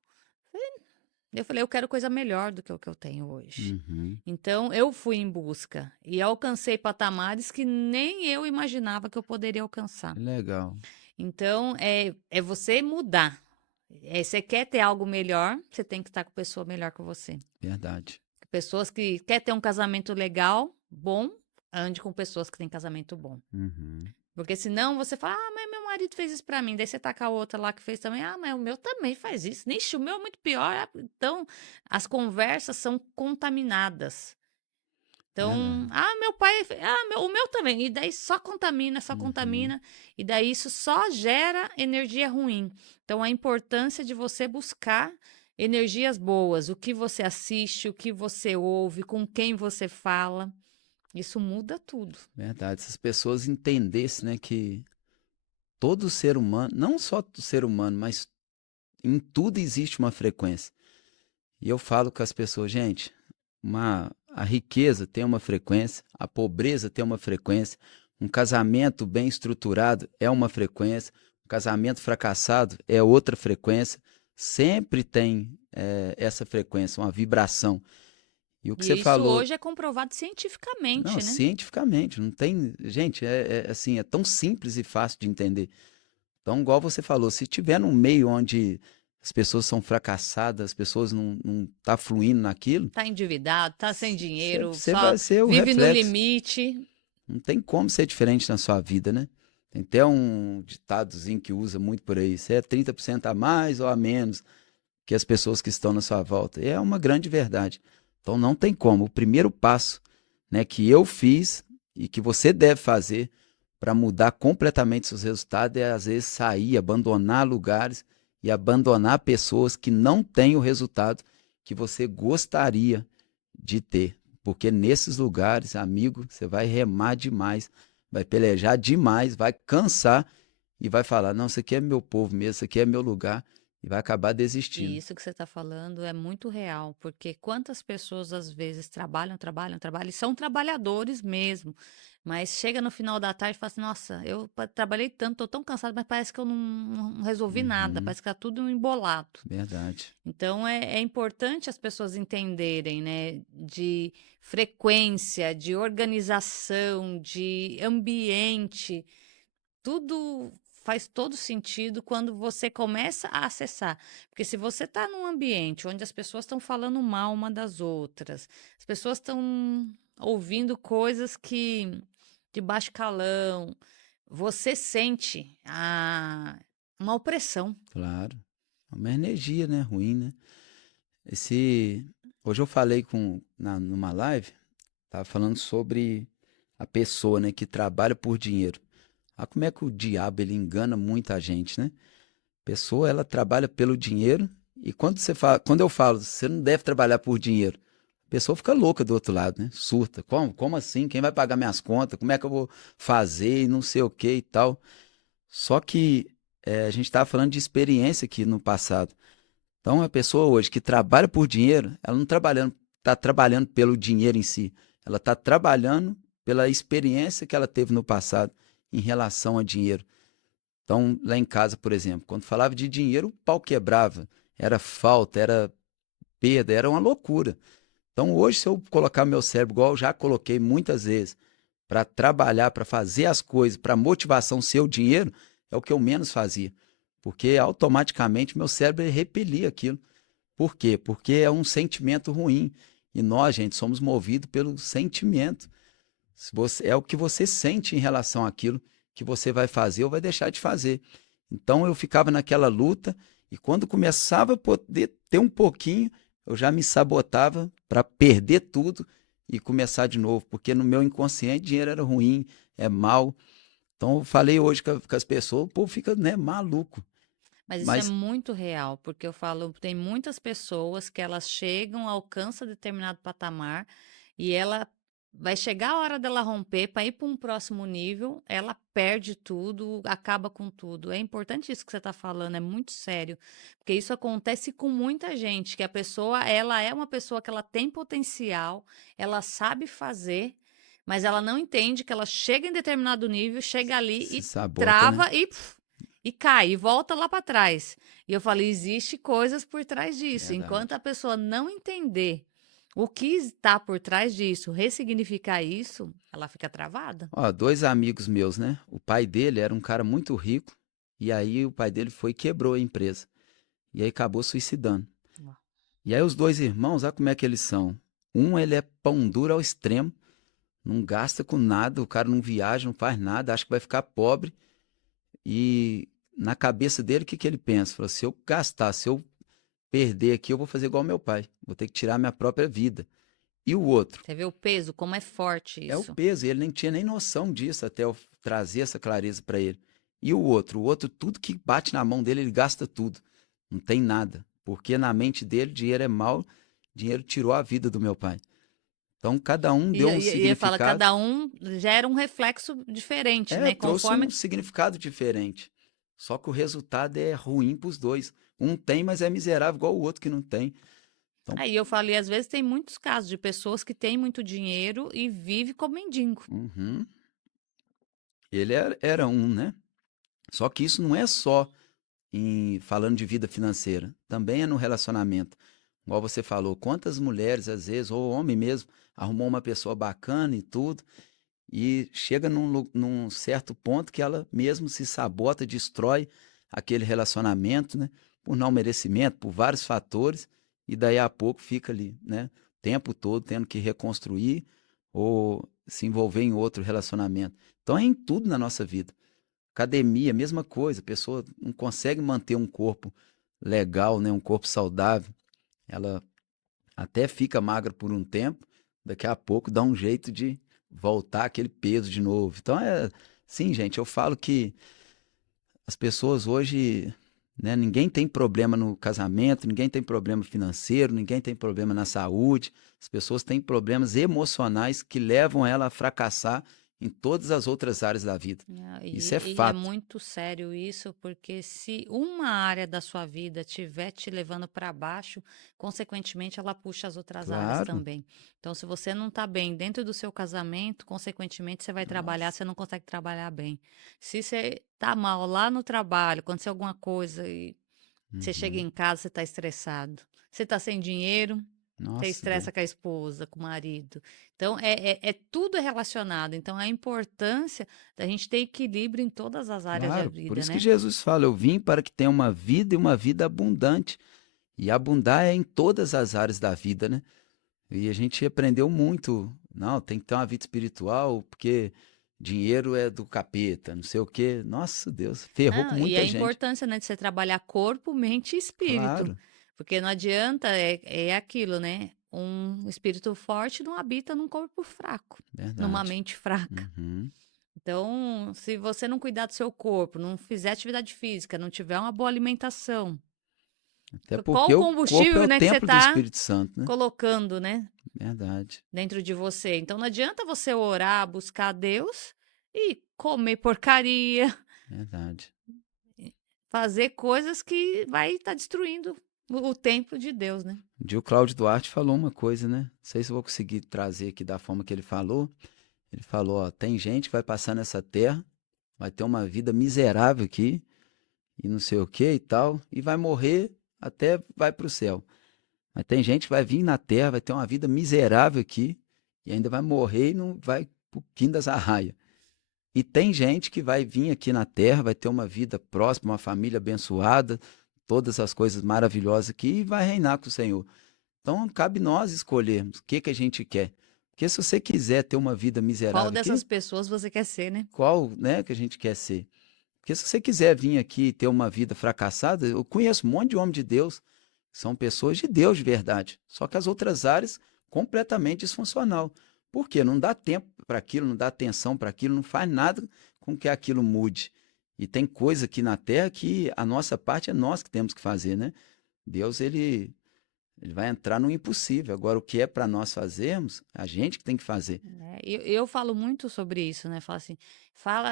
Eu falei, eu quero coisa melhor do que o que eu tenho hoje. Uhum. Então eu fui em busca e alcancei patamares que nem eu imaginava que eu poderia alcançar. Que legal. Então é você mudar. Você quer ter algo melhor, você tem que estar com pessoa melhor que você. Verdade. Pessoas que quer ter um casamento legal, bom, ande com pessoas que têm casamento bom. Uhum. Porque senão você fala, ah, mas meu marido fez isso pra mim. Daí você tá com a outra lá que fez também, ah, mas o meu também faz isso. Ixi, o meu é muito pior. Então, as conversas são contaminadas. Então, Verdade. ah, meu pai, o meu também. E daí só contamina, só Uhum. contamina. E daí isso só gera energia ruim. Então, a importância de você buscar energias boas. O que você assiste, o que você ouve, com quem você fala. Isso muda tudo. Verdade. Se as pessoas entendessem, né, que todo ser humano, não só do ser humano, mas em tudo existe uma frequência. E eu falo com as pessoas, gente, a riqueza tem uma frequência, a pobreza tem uma frequência, um casamento bem estruturado é uma frequência, um casamento fracassado é outra frequência. Sempre tem essa frequência, uma vibração. E o que você E isso falou, hoje é comprovado não, cientificamente, né? cientificamente, não tem, gente, assim, é tão simples e fácil de entender. Então, igual você falou, se tiver num meio onde as pessoas são fracassadas, as pessoas não tá fluindo naquilo, Tá endividado, tá sem dinheiro, você só vai ser o vive no reflexo. limite. Não tem como ser diferente na sua vida, né? Tem até um ditadozinho que usa muito por aí, você é 30% a mais ou a menos que as pessoas que estão na sua volta. E é uma grande verdade. Então não tem como. O primeiro passo, né, que eu fiz e que você deve fazer para mudar completamente seus resultados é às vezes sair, abandonar lugares e abandonar pessoas que não têm o resultado que você gostaria de ter. Porque nesses lugares, amigo, você vai remar demais, vai pelejar demais, vai cansar e vai falar: não, isso aqui é meu povo mesmo, isso aqui é meu lugar, e vai acabar E desistindo. isso que você está falando é muito real, porque quantas pessoas às vezes trabalham, trabalham, trabalham, e são trabalhadores mesmo, mas chega no final da tarde e fala assim: nossa, eu trabalhei tanto, estou tão cansado, mas parece que eu não resolvi nada, Uhum, parece que está tudo embolado. verdade. Então é importante as pessoas entenderem, né, de frequência, de organização, de ambiente. Tudo faz todo sentido quando você começa a acessar. Porque se você está num ambiente onde as pessoas estão falando mal uma das outras, as pessoas estão ouvindo coisas que de baixo calão, você sente uma opressão. Claro. É uma energia, né, ruim, né? Esse hoje eu falei numa live, tava falando sobre a pessoa, né, que trabalha por dinheiro. Ah, como é que o diabo ele engana muita gente, né? A pessoa ela trabalha pelo dinheiro e quando eu falo, você não deve trabalhar por dinheiro, a pessoa fica louca do outro lado, né? Surta. Como assim? Quem vai pagar minhas contas? Como é que eu vou fazer e não sei o que e tal? Só que a gente estava falando de experiência aqui no passado. Então, a pessoa hoje que trabalha por dinheiro, ela não está trabalhando pelo dinheiro em si. Ela está trabalhando pela experiência que ela teve no passado em relação a dinheiro. Então, lá em casa, por exemplo, quando falava de dinheiro, o pau quebrava. Era falta, era perda, era uma loucura. Então, hoje, se eu colocar meu cérebro, igual eu já coloquei muitas vezes, para trabalhar, para fazer as coisas, para motivação ser o dinheiro, é o que eu menos fazia. Porque automaticamente meu cérebro repelia aquilo. Por quê? Porque é um sentimento ruim. E nós, gente, somos movidos pelo sentimento. Se você, é o que você sente em relação àquilo que você vai fazer ou vai deixar de fazer. Então eu ficava naquela luta E quando começava a poder ter um pouquinho, eu já me sabotava para perder tudo e começar de novo, porque no meu inconsciente dinheiro era ruim, é mal. Então eu falei hoje com as pessoas, o povo fica, né, maluco. Mas isso é Mas muito real, porque eu falo, tem muitas pessoas que elas chegam, alcançam determinado patamar e ela vai chegar a hora dela romper para ir para um próximo nível, ela perde tudo, acaba com tudo. É importante isso que você está falando, é muito sério, porque isso acontece com muita gente, que a pessoa, ela é uma pessoa que ela tem potencial, ela sabe fazer, mas ela não entende que ela chega em determinado nível, chega ali se e sabota, né? trava e cai, e volta lá para trás. E eu falei, existe coisas por trás disso. Enquanto Verdade. a pessoa não entender o que está por trás disso, ressignificar isso, ela fica travada. Ó, dois amigos meus, né? O pai dele era um cara muito rico, e aí o pai dele foi e quebrou a empresa. E aí acabou suicidando. Uau. E aí os dois irmãos, olha como é que eles são. Um, ele é pão duro ao extremo, não gasta com nada, o cara não viaja, não faz nada, acha que vai ficar pobre. E na cabeça dele, o que que ele pensa? Falou, se eu gastar, se eu perder aqui, eu vou fazer igual meu pai, vou ter que tirar minha própria vida. E o outro? Você vê o peso, como é forte É o isso. peso, e ele nem tinha nem noção disso até eu trazer essa clareza para ele. E o outro? O outro, tudo que bate na mão dele, ele gasta tudo. Não tem nada. Porque na mente dele, dinheiro é mal, dinheiro tirou a vida do meu pai. Então, cada um E, deu um e, e ele fala, significado. cada um gera um reflexo diferente, É, né? trouxe um Conforme. significado diferente. Só que o resultado é ruim para os dois. Um tem, mas é miserável, igual o outro que não tem. Então, Aí eu falei, às vezes tem muitos casos de pessoas que têm muito dinheiro e vivem como mendigo. uhum, ele era um, né? Só que isso não é só falando de vida financeira, também é no relacionamento. Igual você falou, quantas mulheres, às vezes, ou homem mesmo, arrumou uma pessoa bacana e tudo, e chega num certo ponto que ela mesmo se sabota, destrói aquele relacionamento, né? Por não merecimento, por vários fatores, e daí a pouco fica ali, né? O tempo todo tendo que reconstruir ou se envolver em outro relacionamento. Então é em tudo na nossa vida. Academia, mesma coisa, a pessoa não consegue manter um corpo legal, né? Um corpo saudável. Ela até fica magra por um tempo, daqui a pouco dá um jeito de voltar aquele peso de novo. Então é, sim, gente, eu falo que as pessoas hoje, né, ninguém tem problema no casamento, ninguém tem problema financeiro, ninguém tem problema na saúde. As pessoas têm problemas emocionais que levam ela a fracassar em todas as outras áreas da vida. Ah, Isso é e é fato. muito sério isso, porque se uma área da sua vida estiver te levando para baixo, consequentemente ela puxa as outras áreas Claro. também. Então, se você não está bem dentro do seu casamento, consequentemente você vai trabalhar, Nossa. você não consegue trabalhar bem. Se você está mal lá no trabalho, aconteceu alguma coisa e você chega Uhum. em casa, você está estressado. Você está sem dinheiro, você Nossa, estressa Deus. com a esposa, com o marido. Então, tudo é relacionado. Então, a importância da gente ter equilíbrio em todas as áreas da Claro, por vida, isso que né? Jesus fala: Eu vim para que tenha uma vida e uma vida abundante. E abundar é em todas as áreas da vida, né? E a gente aprendeu muito. Não, tem que ter uma vida espiritual, porque dinheiro é do capeta, não sei o quê. Nossa, Deus, ferrou com Não, e a muita gente. importância, né, de você trabalhar corpo, mente e espírito. Claro, Porque não adianta, é aquilo, né? Um espírito forte não habita num corpo fraco, numa verdade. mente fraca. Uhum. Então, se você não cuidar do seu corpo, não fizer atividade física, não tiver uma boa alimentação, Até qual o porque o corpo é combustível, o né, que você templo do está Espírito Santo, né? colocando, né, Verdade, dentro de você? Então não adianta você orar, buscar Deus e comer porcaria, verdade. fazer coisas que vai estar destruindo o templo de Deus, né? Um dia o Cláudio Duarte falou uma coisa, né? Não sei se eu vou conseguir trazer aqui da forma que ele falou. Ele falou, ó, tem gente que vai passar nessa terra, vai ter uma vida miserável aqui, e não sei o que e tal, e vai morrer, até vai para o céu. Mas tem gente que vai vir na terra, vai ter uma vida miserável aqui, e ainda vai morrer e não vai pro quim das arraias. E tem gente que vai vir aqui na terra, vai ter uma vida próspera, uma família abençoada, todas as coisas maravilhosas aqui, e vai reinar com o Senhor. Então, cabe nós escolhermos o que que a gente quer. Porque se você quiser ter uma vida Qual miserável dessas aqui, pessoas você quer ser, né? qual, né, que a gente quer ser? Porque se você quiser vir aqui e ter uma vida fracassada, eu conheço um monte de homem de Deus, são pessoas de Deus de verdade. Só que as outras áreas, completamente disfuncional. Por quê? Não dá tempo para aquilo, não dá atenção para aquilo, não faz nada com que aquilo mude. E tem coisa aqui na Terra que a nossa parte é nós que temos que fazer, né? Deus, ele vai entrar no impossível. Agora, o que é para nós fazermos, a gente que tem que fazer. né? Eu falo muito sobre isso, né? Falo assim, fala,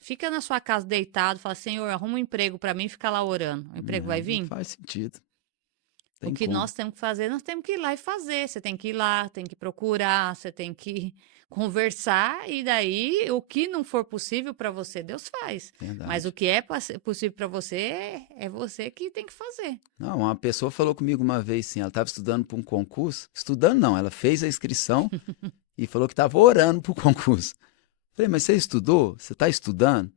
fica na sua casa deitado, fala, Senhor, arruma um emprego para mim e fica lá orando. O emprego vai Não vir? faz sentido. O Tem que como. nós temos que fazer, nós temos que ir lá e fazer. Você tem que ir lá, tem que procurar, você tem que conversar, e daí o que não for possível para você, Deus faz. Mas o Verdade. que é possível para você, é você que tem que fazer. Não, uma pessoa falou comigo uma vez assim, ela estava estudando para um concurso. Estudando não, ela fez a inscrição e falou que estava orando para o concurso. Falei, mas você estudou? Você está estudando?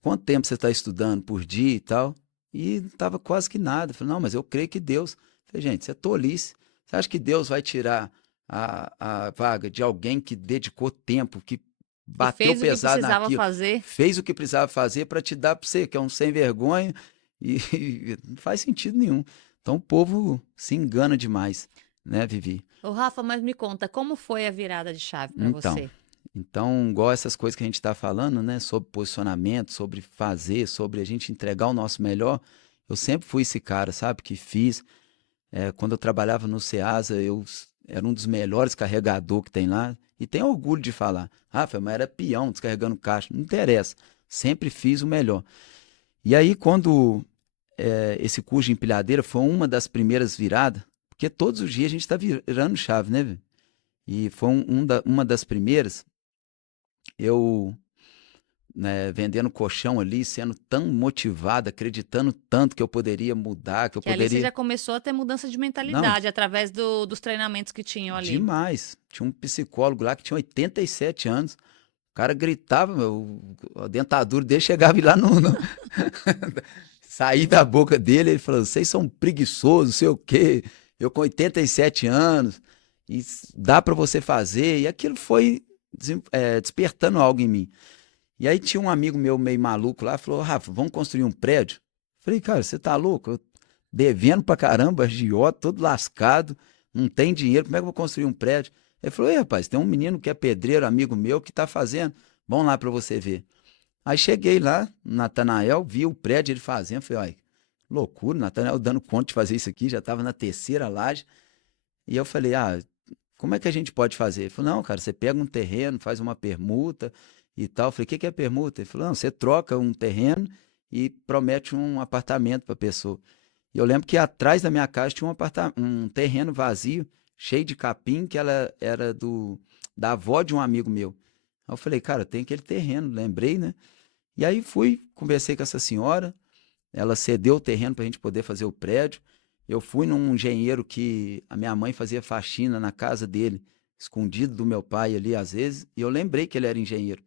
Quanto tempo você está estudando por dia e tal? E não estava quase que nada. Falei, não, mas eu creio que Deus. Falei, gente, isso é tolice. Você acha que Deus vai tirar a vaga de alguém que dedicou tempo, que Que bateu fez o que pesado precisava naquilo, fazer. fez o que precisava fazer para te dar para você, que é um sem vergonha, e, não faz sentido nenhum. Então o povo se engana demais, né, Vivi? Ô, Rafa, mas me conta, como foi a virada de chave para Então, você? igual essas coisas que a gente está falando, né, sobre posicionamento, sobre fazer, sobre a gente entregar o nosso melhor, eu sempre fui esse cara, sabe, que fiz. Quando eu trabalhava no Ceasa, era um dos melhores carregador que tem lá, e tenho orgulho de falar. Rafa, mas era peão descarregando caixa, não interessa, sempre fiz o melhor. E aí, quando esse curso de empilhadeira foi uma das primeiras viradas, porque todos os dias a gente está virando chave, né, velho? E foi uma das primeiras, eu, né, vendendo colchão ali, sendo tão motivado, acreditando tanto que eu poderia mudar, que eu Que ali você poderia. já começou a ter mudança de Não, mentalidade através dos treinamentos que tinham ali. demais. Tinha um psicólogo lá que tinha 87 anos. O cara gritava, a dentadura dele chegava lá sair da boca dele, ele falou: vocês são preguiçosos, não sei o quê. Eu com 87 anos, e dá para você fazer. E aquilo foi despertando algo em mim. E aí tinha um amigo meu meio maluco lá, falou: Rafa, vamos construir um prédio? Falei, cara, você tá louco? Eu devendo pra caramba, agiota, todo lascado, não tem dinheiro, como é que eu vou construir um prédio? Ele falou: ei, rapaz, tem um menino que é pedreiro, amigo meu, que tá fazendo. Vamos lá pra você ver. Aí cheguei lá, Natanael, vi o prédio ele fazendo, falei, olha, loucura, Natanael dando conta de fazer isso aqui, já estava na terceira laje. E eu falei, como é que a gente pode fazer? Ele falou, não, cara, você pega um terreno, faz uma permuta e tal. Eu falei, o que que é permuta? Ele falou, não, você troca um terreno e promete um apartamento para a pessoa. E eu lembro que atrás da minha casa tinha um terreno vazio, cheio de capim, que ela era da avó de um amigo meu. Aí eu falei, cara, tem aquele terreno, lembrei, né? E aí fui, conversei com essa senhora, ela cedeu o terreno para a gente poder fazer o prédio. Eu fui num engenheiro que a minha mãe fazia faxina na casa dele, escondido do meu pai ali às vezes, e eu lembrei que ele era engenheiro.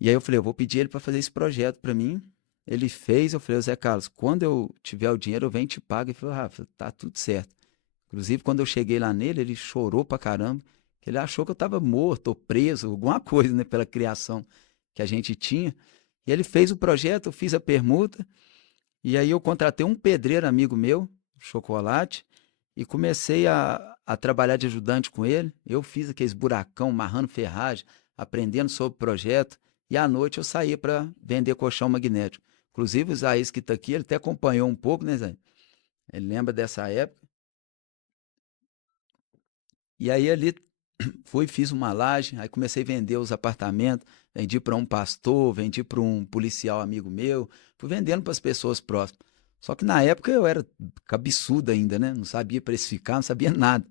E aí eu falei, eu vou pedir ele para fazer esse projeto para mim. Ele fez, eu falei, ô Zé Carlos, quando eu tiver o dinheiro, eu venho e te pago. Ele falou, Rafa, tá tudo certo. Inclusive, quando eu cheguei lá nele, ele chorou pra caramba, que ele achou que eu estava morto ou preso, alguma coisa, né, pela criação que a gente tinha. E ele fez o projeto, eu fiz a permuta, e aí eu contratei um pedreiro amigo meu, Chocolate, e comecei a trabalhar de ajudante com ele. Eu fiz aqueles buracão, marrando ferragem, aprendendo sobre o projeto, e à noite eu saía para vender colchão magnético. Inclusive o Isaías que está aqui, ele até acompanhou um pouco, né, Zé? Ele lembra dessa época. E aí ali fui, fiz uma laje, aí comecei a vender os apartamentos, vendi para um pastor, vendi para um policial amigo meu, fui vendendo para as pessoas próximas. Só que na época eu era cabeçudo ainda, né? Não sabia precificar, não sabia nada.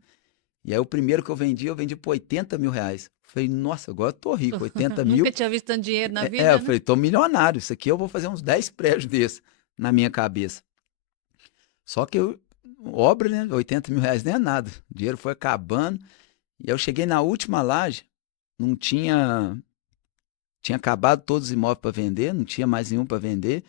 E aí o primeiro que eu vendi por 80 mil reais. Falei, nossa, agora eu tô rico, 80 Nunca mil. tinha visto tanto dinheiro na Eu vida, né? falei, tô milionário, isso aqui eu vou fazer uns 10 prédios desses na minha cabeça. Só que obra, né? 80 mil reais nem é nada. O dinheiro foi acabando. E eu cheguei na última laje, não tinha acabado todos os imóveis para vender, não tinha mais nenhum para vender,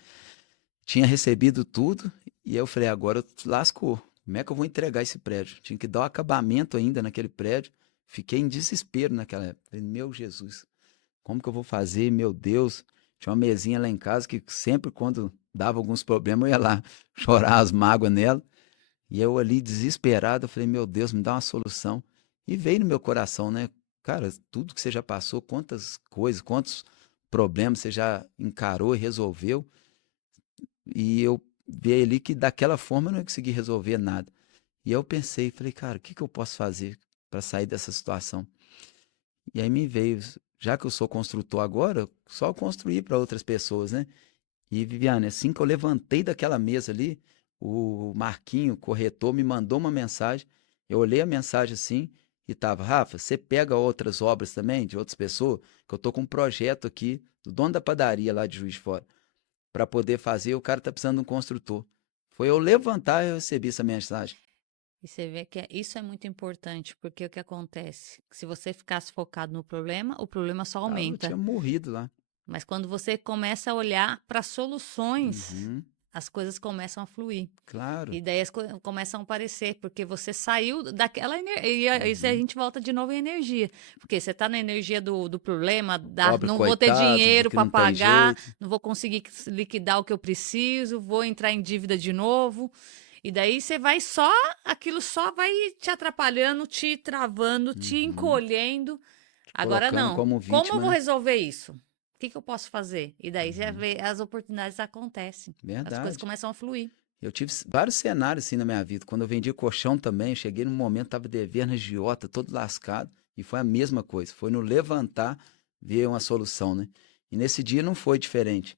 tinha recebido tudo, e eu falei, agora lascou, como é que eu vou entregar esse prédio? Tinha que dar o acabamento ainda naquele prédio, fiquei em desespero naquela época, falei, meu Jesus, como que eu vou fazer, meu Deus, Tinha uma mesinha lá em casa que sempre quando dava alguns problemas eu ia lá chorar as mágoas nela. E eu ali desesperado, eu falei: "Meu Deus, me dá uma solução". E veio no meu coração, né, cara, tudo que você já passou, quantas coisas, quantos problemas você já encarou e resolveu, e eu vi ali que daquela forma eu não ia conseguir resolver nada. E eu pensei, falei: "Cara, o que que eu posso fazer para sair dessa situação?". E aí me veio, já que eu sou construtor agora, só construir para outras pessoas, né. E Viviane, assim que eu levantei daquela mesa ali, o Marquinho, o corretor, me mandou uma mensagem. Eu olhei a mensagem assim e tava: "Rafa, você pega outras obras também de outras pessoas? Que eu tô com um projeto aqui do dono da padaria lá de Juiz de Fora para poder fazer, o cara tá precisando de um construtor". Foi eu levantar e eu recebi essa mensagem. E você vê que isso é muito importante, porque o que acontece? Se você ficasse focado no problema, o problema só Eu tinha aumenta. morrido lá. Mas quando você começa a olhar para soluções, Uhum, as coisas começam a fluir. claro. E daí as coisas começam a aparecer, porque você saiu daquela energia. Isso a Uhum. gente volta de novo em energia. Porque você está na energia do problema, Pobre não vou ter coitado, de dinheiro que para não tem pagar, jeito. não vou conseguir liquidar o que eu preciso, vou entrar em dívida de novo. E daí você vai só, aquilo só vai te atrapalhando, te travando, te Uhum. encolhendo. Te Agora colocando não. como Como eu vítima, vou né? resolver isso? O que que eu posso fazer? E daí já Uhum. vê, as oportunidades acontecem. As coisas Verdade. começam a fluir. Eu tive vários cenários assim na minha vida. Quando eu vendi colchão também, eu cheguei num momento, tava devendo agiota, todo lascado, e foi a mesma coisa. Foi no levantar, ver uma solução, né? E nesse dia não foi diferente.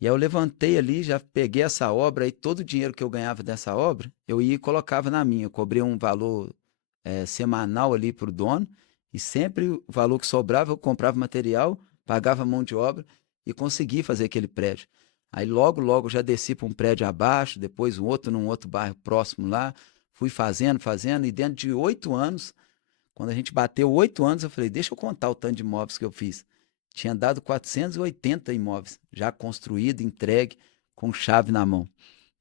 E aí eu levantei ali, já peguei essa obra, e todo o dinheiro que eu ganhava dessa obra, eu ia e colocava na minha. Eu cobrei um valor semanal ali para o dono, e sempre o valor que sobrava eu comprava material, pagava mão de obra e consegui fazer aquele prédio. Aí logo, logo já desci para um prédio abaixo, depois um outro num outro bairro próximo lá, fui fazendo, fazendo, e dentro de 8 anos, quando a gente bateu 8 anos, eu falei, deixa eu contar o tanto de imóveis que eu fiz. Tinha dado 480 imóveis, já construído, entregue, com chave na mão.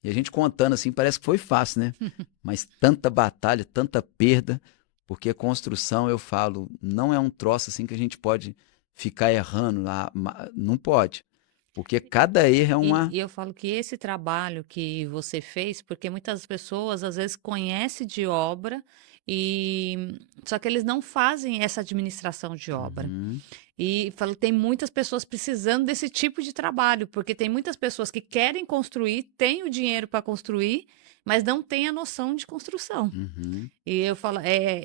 E a gente contando assim, parece que foi fácil, né? Mas tanta batalha, tanta perda, porque construção, eu falo, não é um troço assim que a gente pode ficar errando lá, não pode. Porque cada erro é E, uma. e eu falo que esse trabalho que você fez, porque muitas pessoas às vezes conhecem de obra e só que eles não fazem essa administração de obra. Uhum, E falo, tem muitas pessoas precisando desse tipo de trabalho, porque tem muitas pessoas que querem construir, têm o dinheiro para construir, mas não têm a noção de construção. uhum, E eu falo,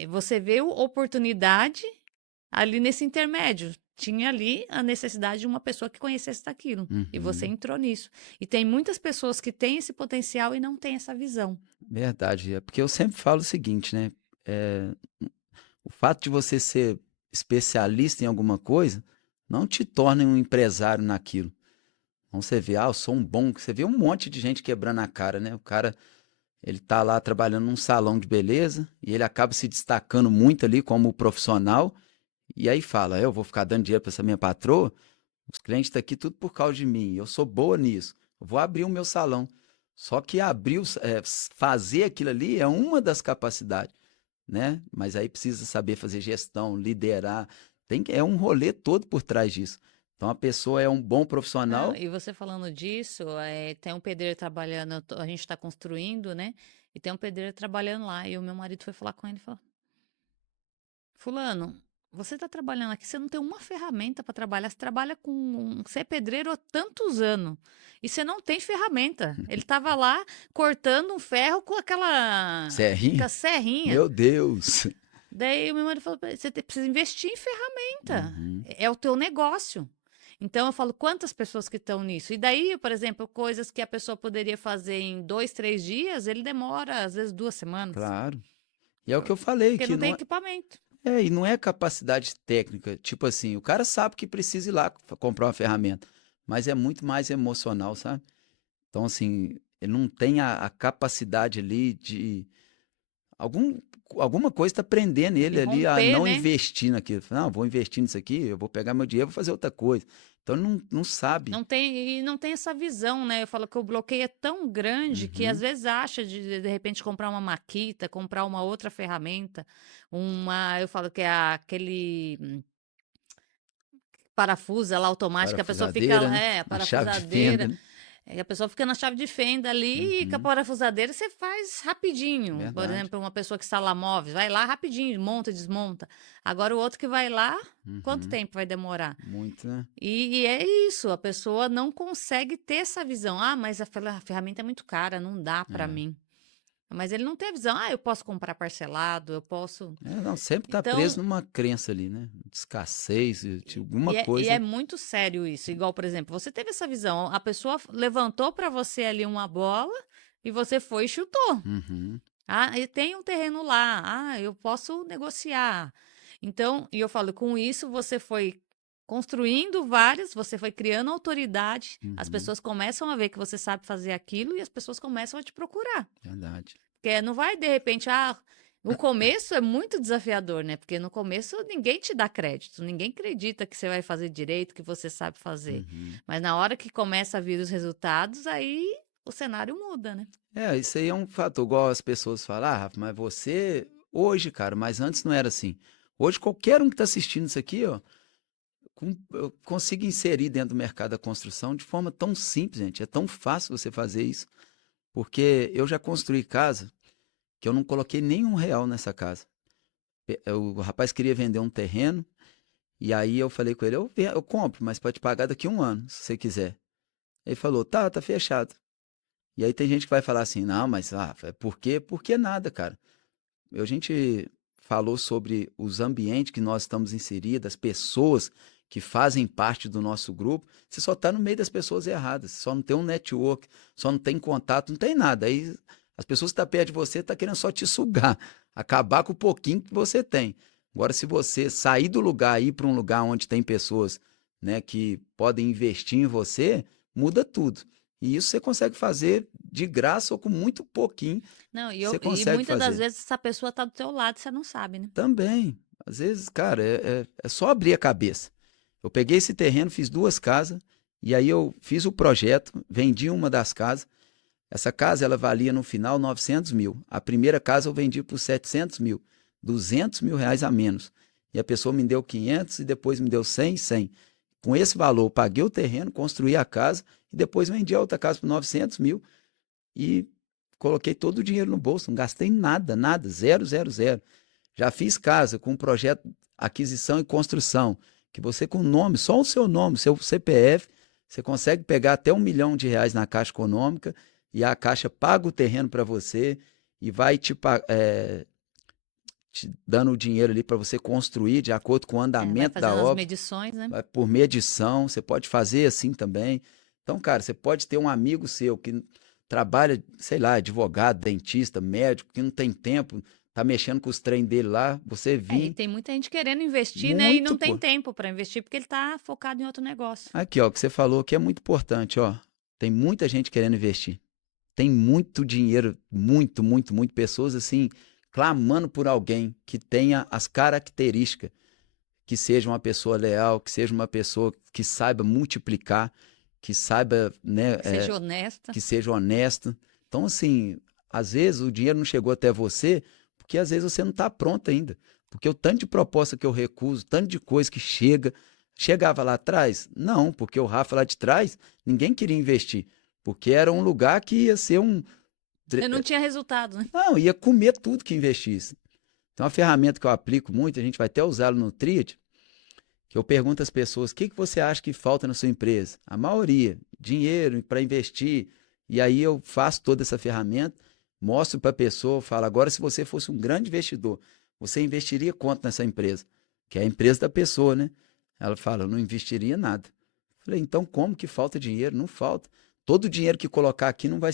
você vê oportunidade ali nesse intermédio. Tinha ali a necessidade de uma pessoa que conhecesse daquilo. E você uhum. entrou nisso. E tem muitas pessoas que têm esse potencial e não têm essa visão. Verdade. É porque eu sempre falo o seguinte, né? É, o fato de você ser especialista em alguma coisa não te torna um empresário naquilo. Então você vê, eu sou um bom. Você vê um monte de gente quebrando a cara, né? O cara, ele tá lá trabalhando num salão de beleza e ele acaba se destacando muito ali como profissional. E aí fala, eu vou ficar dando dinheiro para essa minha patroa? Os clientes estão aqui tudo por causa de mim. Eu sou boa nisso. Eu vou abrir o meu salão. Só que abrir, fazer aquilo ali é uma das capacidades, né? Mas aí precisa saber fazer gestão, liderar. É um rolê todo por trás disso. Então a pessoa é um bom Não, profissional. e você falando disso, tem um pedreiro trabalhando, a gente está construindo, né? E tem um pedreiro trabalhando lá. E o meu marido foi falar com ele e falou: Fulano, você está trabalhando aqui, você não tem uma ferramenta para trabalhar. Você trabalha com. Você é pedreiro há tantos anos e você não tem ferramenta. Ele estava lá cortando um ferro com com Serrinha? a serrinha. Meu Deus! Daí o meu marido falou: você precisa investir em ferramenta. Uhum, É o teu negócio. Então eu falo, quantas pessoas que estão nisso? E daí, por exemplo, coisas que a pessoa poderia fazer em 2, 3 dias, ele demora às vezes 2 semanas, claro. E é o que eu falei, porque que não tem não, equipamento. e não é capacidade técnica, tipo assim, o cara sabe que precisa ir lá comprar uma ferramenta, mas é muito mais emocional, sabe? Então, assim, ele não tem a capacidade ali de. Algum, alguma coisa está prendendo De ele ali a romper, não né? investir naquilo. Fala, não, vou investir nisso aqui, eu vou pegar meu dinheiro e vou fazer outra coisa. Então, ele não sabe. Não tem essa visão, né? Eu falo que o bloqueio é tão grande que às Uhum, vezes acha de repente comprar uma maquita, comprar uma outra ferramenta, eu falo que é aquele parafusa lá automática, a pessoa fica Parafusadeira, lá, né? a A chave de fenda, parafusadeira. né? A pessoa fica na chave de fenda ali e com a Uhum, parafusadeira você faz rapidinho. Por verdade. exemplo, uma pessoa que instala móveis, vai lá rapidinho, monta e desmonta. Agora o outro que vai lá, quanto Uhum, tempo vai demorar? muito, né? E é isso, a pessoa não consegue ter essa visão. Ah, mas a ferramenta é muito cara, não dá para É. mim. Mas ele não tem a visão. Ah, eu posso comprar parcelado, eu posso. É, não, sempre tá preso Então, numa crença ali, né? De escassez, de alguma e é coisa. muito sério isso. Igual, por exemplo, você teve essa visão, a pessoa levantou para você ali uma bola e você foi e chutou. Uhum, Ah, e tem um terreno lá. Ah, eu posso negociar. Então, e eu falo, com isso você foi construindo várias, você foi criando autoridade, as uhum, pessoas começam a ver que você sabe fazer aquilo e as pessoas começam a te procurar. verdade. Porque não vai de repente, o começo é muito desafiador, né? Porque no começo ninguém te dá crédito, ninguém acredita que você vai fazer direito, que você sabe fazer. Uhum. Mas na hora que começa a vir os resultados, aí o cenário muda, né? É, isso aí é um fator, igual as pessoas falam, ah, Rafa, mas você, hoje, cara, mas antes não era assim. Hoje, qualquer um que está assistindo isso aqui, ó, eu consigo inserir dentro do mercado da construção de forma tão simples, gente. É tão fácil você fazer isso, porque eu já construí casa que eu não coloquei nenhum real nessa casa. O rapaz queria vender um terreno, e aí eu falei com ele, eu compro, mas pode pagar daqui a um ano, se você quiser. Ele falou, tá fechado. E aí tem gente que vai falar assim, não, mas por quê? Por que nada, cara? A gente falou sobre os ambientes que nós estamos inseridos, as pessoas que fazem parte do nosso grupo. Você só está no meio das pessoas erradas, você só não tem um network, só não tem contato, não tem nada. Aí as pessoas que estão perto de você estão querendo só te sugar, acabar com o pouquinho que você tem. Agora, se você sair do lugar e ir para um lugar onde tem pessoas, né, que podem investir em você, muda tudo. E isso você consegue fazer de graça ou com muito pouquinho, Não, você e consegue muitas das fazer. vezes essa pessoa tá do teu lado e você não sabe, né? Também. Às vezes, cara, é só abrir a cabeça. Eu peguei esse terreno, fiz duas casas, e aí eu fiz o projeto, vendi uma das casas. Essa casa, ela valia no final 900 mil. A primeira casa eu vendi por 700 mil. 200 mil reais a menos. E a pessoa me deu 500 e depois me deu 100 e 100. Com esse valor, eu paguei o terreno, construí a casa e depois vendi a outra casa por 900 mil e coloquei todo o dinheiro no bolso. Não gastei nada, nada, zero, zero, zero. Já fiz casa com um projeto aquisição e construção, que você com o nome, só o seu nome, seu CPF, você consegue pegar até R$ 1 milhão na Caixa Econômica e a Caixa paga o terreno para você e vai te dando o dinheiro ali para você construir de acordo com o É, vai andamento da fazendo as obra, medições, né? vai por medição, você pode fazer assim também. Então, cara, você pode ter um amigo seu que trabalha, sei lá, advogado, dentista, médico, que não tem tempo, tá mexendo com os trem dele lá, você É, e vir, tem muita gente querendo investir, né? E muito, não tem pô. tempo para investir porque ele tá focado em outro negócio. Aqui, ó, o que você falou que é muito importante, ó. Tem muita gente querendo investir. Tem muito dinheiro, muito, muito, muito pessoas assim clamando por alguém que tenha as características, que seja uma pessoa leal, que seja uma pessoa que saiba multiplicar, que saiba, né, Que seja honesta. que seja honesto. Então, assim, às vezes o dinheiro não chegou até você porque às vezes você não está pronto ainda. Porque o tanto de proposta que eu recuso, tanto de coisa que chega, chegava lá atrás? Não, porque o Rafa lá de trás, ninguém queria investir. Porque era um lugar que ia ser um. Eu não tinha resultado, né? Não, ia comer tudo que investisse. Então, uma ferramenta que eu aplico muito, a gente vai até usá-lo no Triad, que eu pergunto às pessoas, o que, que você acha que falta na sua empresa? A maioria, dinheiro para investir. E aí eu faço toda essa ferramenta, mostro para a pessoa, falo, agora se você fosse um grande investidor, você investiria quanto nessa empresa? Que é a empresa da pessoa, né? Ela fala, eu não investiria nada. Falei, então como que falta dinheiro? Não falta. Todo o dinheiro que colocar aqui não vai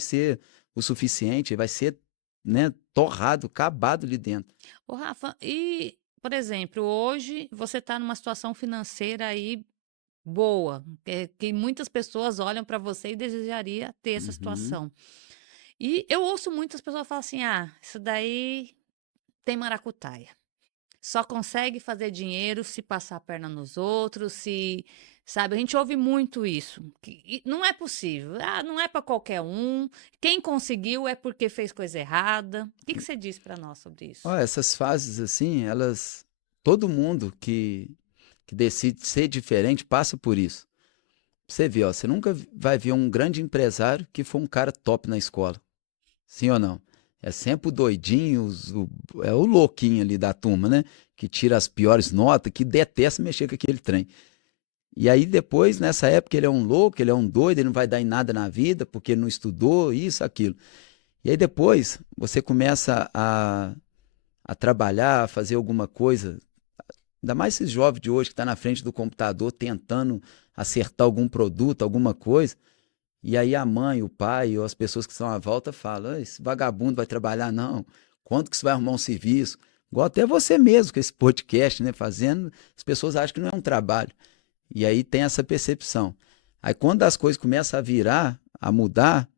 ser o suficiente, vai ser, né, torrado, acabado ali dentro. Ô, Rafa, e, por exemplo, hoje você está numa situação financeira aí boa, que muitas pessoas olham para você e desejaria ter essa Uhum, situação. E eu ouço muitas pessoas falar assim: ah, isso daí tem maracutaia. Só consegue fazer dinheiro se passar a perna nos outros, se. Sabe, a gente ouve muito isso. E não é possível. Ah, não é para qualquer um. Quem conseguiu é porque fez coisa errada. O que você diz para nós sobre ó, isso? essas fases assim, todo mundo que que decide ser diferente, passa por isso. Você vê, ó, você nunca vai ver um grande empresário que foi um cara top na escola. Sim ou não? É sempre o doidinho, é o louquinho ali da turma, né? Que tira as piores notas, que detesta mexer com aquele trem. E aí depois, nessa época, ele é um louco, ele é um doido, ele não vai dar em nada na vida, porque ele não estudou, isso, aquilo. E aí depois, você começa a trabalhar, a fazer alguma coisa, ainda mais esses jovens de hoje que estão na frente do computador tentando acertar algum produto, alguma coisa, e aí a mãe, o pai ou as pessoas que estão à volta falam: esse vagabundo vai trabalhar não, quando que você vai arrumar um serviço? Igual até você mesmo com esse podcast, né, fazendo, as pessoas acham que não é um trabalho. E aí tem essa percepção. Aí quando as coisas começam a virar, a mudar,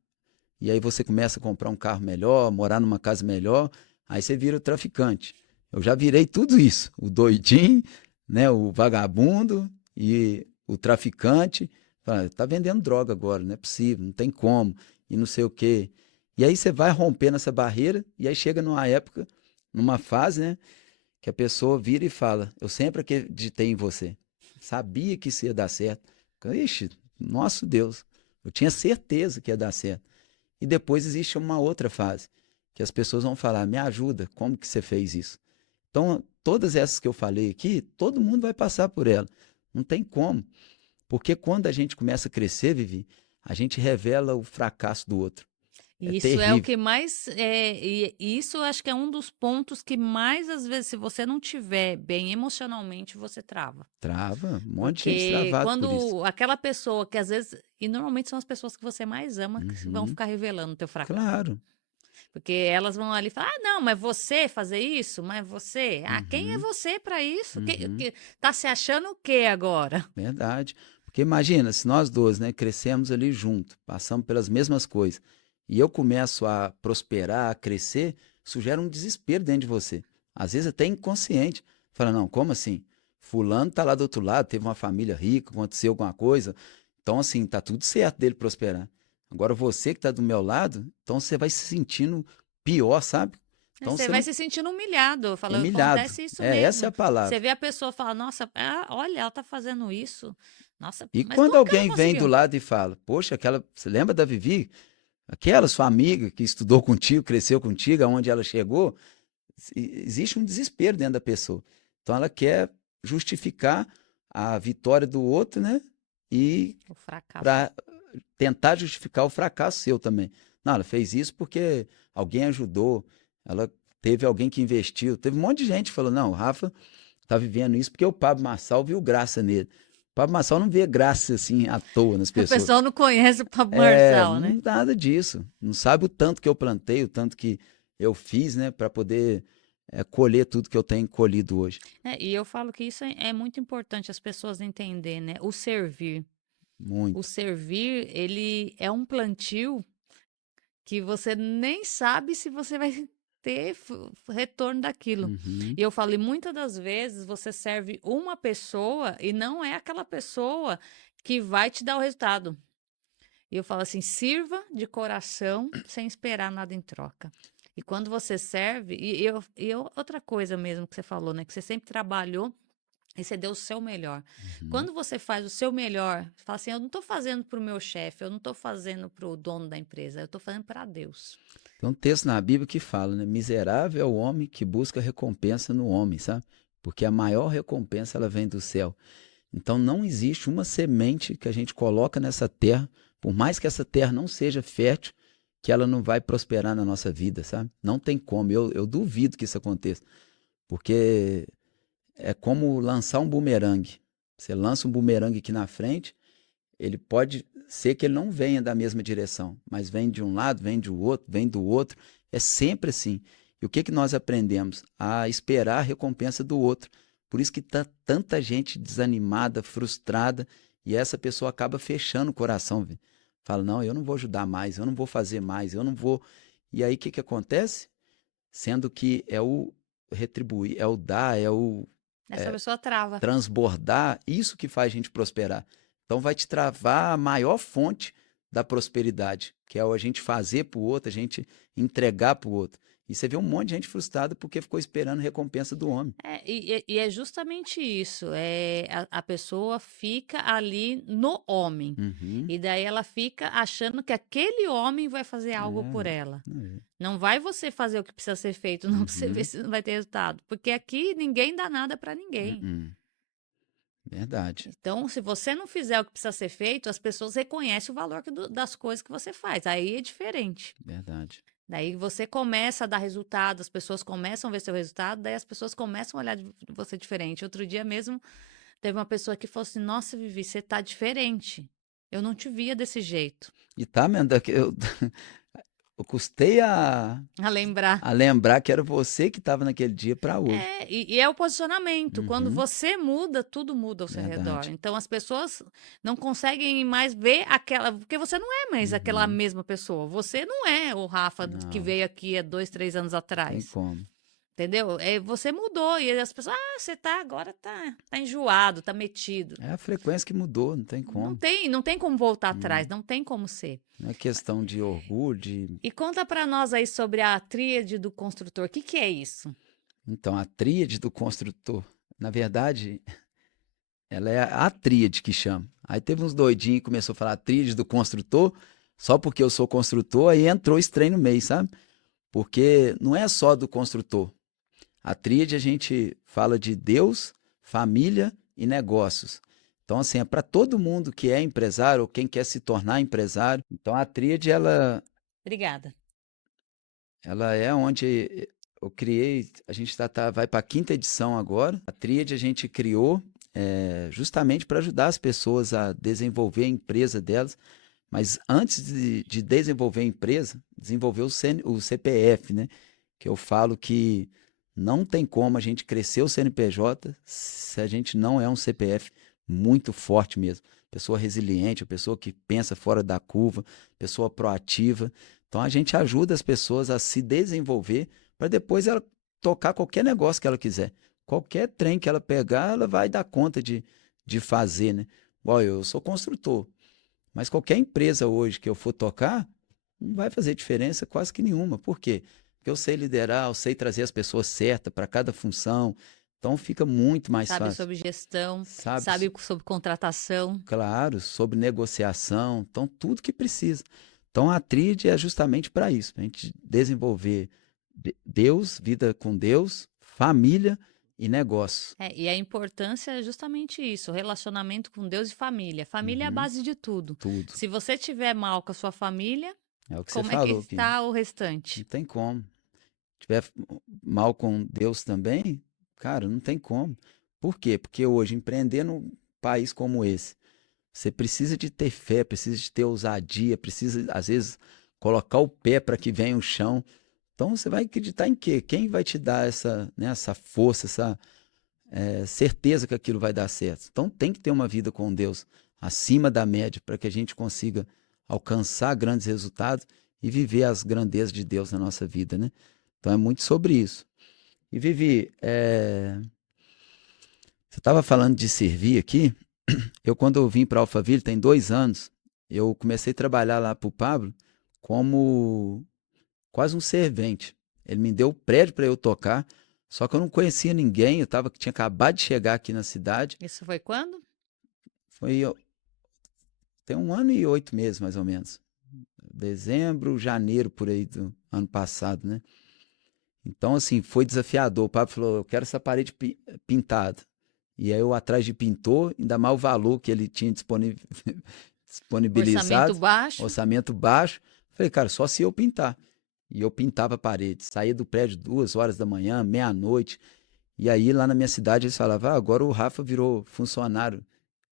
e aí você começa a comprar um carro melhor, morar numa casa melhor, aí você vira o traficante. Eu já virei tudo isso, o doidinho, né, o vagabundo e o traficante. Fala, tá vendendo droga agora, não é possível, não tem como, e não sei o quê. E aí você vai rompendo essa barreira, e aí chega numa época, numa fase, né, que a pessoa vira e fala: eu sempre acreditei em você, sabia que isso ia dar certo. Ixi, nosso Deus, eu tinha certeza que ia dar certo. E depois existe uma outra fase, que as pessoas vão falar: me ajuda, como que você fez isso? Então, todas essas que eu falei aqui, todo mundo vai passar por ela. Não tem como. Porque quando a gente começa a crescer, Vivi, a gente revela o fracasso do outro. É Isso é o terrível. que mais, e isso eu acho que é um dos pontos que mais, às vezes, se você não tiver bem emocionalmente, você trava. Trava, um monte de gente Porque travado por isso. quando aquela pessoa que às vezes, e normalmente são as pessoas que você mais ama que vão Uhum, ficar revelando o teu fracasso. claro. Porque elas vão ali falar: "Ah, não, mas você fazer isso? Mas você? Ah, quem é Uhum, você para isso? uhum, Tá se achando o quê agora?" verdade. Porque imagina, se nós dois, né, crescemos ali junto, passamos pelas mesmas coisas, e eu começo a prosperar, a crescer, isso gera um desespero dentro de você. Às vezes até inconsciente. Fala: não, como assim? Fulano tá lá do outro lado, teve uma família rica, aconteceu alguma coisa, então assim, tá tudo certo dele prosperar. Agora você que tá do meu lado, então você vai se sentindo pior, sabe? Então Você você vai não se sentindo humilhado, falando: humilhado. "Acontece isso É, essa é mesmo". a Você palavra. vê a pessoa fala: "Nossa, olha, ela tá fazendo isso. Nossa, E mas quando como que ela alguém vem do conseguiu?" lado e fala: poxa, aquela, você lembra da Vivi? Aquela sua amiga que estudou contigo, cresceu contigo, aonde ela chegou, existe um desespero dentro da pessoa. Então ela quer justificar a vitória do outro, né? E O fracasso. para tentar justificar o fracasso seu também. Não, ela fez isso porque alguém ajudou, ela teve alguém que investiu. Teve um monte de gente que falou: não, o Rafa tá vivendo isso porque o Pablo Marçal viu graça nele. O Pablo Marçal não vê graça assim à toa nas O pessoas. pessoal não conhece o Pablo É, Marçal, né? nada disso. Não sabe o tanto que eu plantei, o tanto que eu fiz, né, para poder colher tudo que eu tenho colhido hoje. E eu falo que isso é muito importante as pessoas entenderem, né? O servir. O Muito. servir, ele é um plantio que você nem sabe se você vai ter retorno daquilo. Uhum. E eu falo, e muitas das vezes você serve uma pessoa e não é aquela pessoa que vai te dar o resultado. E eu falo assim: sirva de coração sem esperar nada em troca. E quando você serve, outra coisa mesmo que você falou, né? Que você sempre trabalhou e você deu o seu melhor. Uhum. Quando você faz o seu melhor, você fala assim: eu não estou fazendo para o meu chefe, eu não estou fazendo para o dono da empresa, eu estou fazendo para Deus. Tem um texto na Bíblia que fala, né? Miserável é o homem que busca recompensa no homem, sabe? Porque a maior recompensa ela vem do céu. Então não existe uma semente que a gente coloca nessa terra, por mais que essa terra não seja fértil, que ela não vai prosperar na nossa vida, sabe? Não tem como. Eu duvido que isso aconteça. Porque é como lançar um bumerangue. Você lança um bumerangue aqui na frente, ele pode ser que ele não venha da mesma direção, mas vem de um lado, vem de outro, vem do outro. É sempre assim. E o que que nós aprendemos? A esperar a recompensa do outro. Por isso que tá tanta gente desanimada, frustrada, e essa pessoa acaba fechando o coração. Viu? Fala: não, eu não vou ajudar mais, eu não vou fazer mais, eu não vou. E aí o que que acontece? Sendo que é o retribuir, é o dar, é o Essa pessoa trava. transbordar, isso que faz a gente prosperar. Então vai te travar a maior fonte da prosperidade, que é o a gente fazer para o outro, a gente entregar para o outro. E você vê um monte de gente frustrada porque ficou esperando recompensa do homem. E é justamente isso. A pessoa fica ali no homem. Uhum. E daí ela fica achando que aquele homem vai fazer algo por É, ela. é. Não vai você fazer o que precisa ser feito, não, pra você ver Uhum. se não vai ter resultado. Porque aqui ninguém dá nada para ninguém. Uhum. Verdade, Então, se você não fizer o que precisa ser feito, as pessoas reconhecem o valor das coisas que você faz. Aí é diferente. verdade. Daí você começa a dar resultado, as pessoas começam a ver seu resultado, daí as pessoas começam a olhar de você diferente. Outro dia mesmo, teve uma pessoa que falou assim: Nossa, Vivi, você tá diferente. Eu não te via desse jeito. E tá, Menda, que eu custei A lembrar. a lembrar que era você que estava naquele dia para hoje. E é o posicionamento. Quando Uhum. você muda, tudo muda ao seu redor. Verdade. Então as pessoas não conseguem mais ver aquela. Porque você não é mais aquela Uhum. mesma pessoa. Você não é o Rafa que Não, veio aqui há 2, 3 anos tem atrás. como. Entendeu? Você mudou. E as pessoas, você tá agora, tá enjoado, tá metido. É a frequência que mudou, não tem como. Não tem como voltar atrás, Hum. não tem como ser. Não é questão de orgulho, de... E conta pra nós aí sobre a tríade do construtor. O que que é isso? Então, a tríade do construtor, na verdade, ela é a tríade que chama. Aí teve uns doidinhos que começou a falar tríade do construtor, só porque eu sou construtor, aí entrou esse trem no meio, sabe? Porque não é só do construtor. A tríade a gente fala de Deus, família e negócios. Então, assim, é para todo mundo que é empresário ou quem quer se tornar empresário. Então, a tríade, Obrigada. ela é onde eu criei, a gente vai para a quinta edição agora. A tríade a gente criou justamente para ajudar as pessoas a desenvolver a empresa delas. Mas antes de desenvolver a empresa, desenvolver o CPF, né? Que eu falo que não tem como a gente crescer o CNPJ se a gente não é um CPF muito forte mesmo. Pessoa resiliente, pessoa que pensa fora da curva, pessoa proativa. Então a gente ajuda as pessoas a se desenvolver para depois ela tocar qualquer negócio que ela quiser. Qualquer trem que ela pegar, ela vai dar conta de fazer, né? Igual eu sou construtor, mas qualquer empresa hoje que eu for tocar, não vai fazer diferença quase que nenhuma. Por quê? Porque eu sei liderar, eu sei trazer as pessoas certas para cada função. Então fica muito mais Sabe fácil. sobre gestão, Sabe? sabe sobre contratação. Claro, sobre negociação, então tudo que precisa. Então a tríade é justamente para isso, para a gente desenvolver Deus, vida com Deus, família e negócio. E a importância é justamente isso, relacionamento com Deus e família. Família é a Uhum, base de tudo. tudo. Se você tiver mal com a sua família, É o que você como é que falou, que está o não restante? tem como. Tiver mal com Deus também, cara, não tem como. Por quê? Porque hoje, empreender num país como esse, você precisa de ter fé, precisa de ter ousadia, precisa, às vezes, colocar o pé para que venha o chão. Então, você vai acreditar em quê? Quem vai te dar essa, né, essa força, essa certeza que aquilo vai dar certo? Então, tem que ter uma vida com Deus acima da média para que a gente consiga alcançar grandes resultados e viver as grandezas de Deus na nossa vida, né? Então é muito sobre isso. E Vivi, você estava falando de servir aqui. Eu, quando eu vim para Alphaville, tem 2 anos, eu comecei a trabalhar lá para o Pablo como quase um servente. Ele me deu o prédio para eu tocar, só que eu não conhecia ninguém, tinha acabado de chegar aqui na cidade. Isso foi quando? Foi tem 1 ano e 8 meses, mais ou menos. Dezembro, janeiro, por aí do ano passado, né? Então, assim, foi desafiador. O Pablo falou: eu quero essa parede pintada. E aí eu atrás de pintor, ainda mais o valor que ele tinha Orçamento disponibilizado, baixo. orçamento baixo. Falei, cara, só se eu pintar. E eu pintava a parede. Saía do prédio 2 horas da manhã, meia-noite. E aí lá na minha cidade eles falavam: agora o Rafa virou funcionário.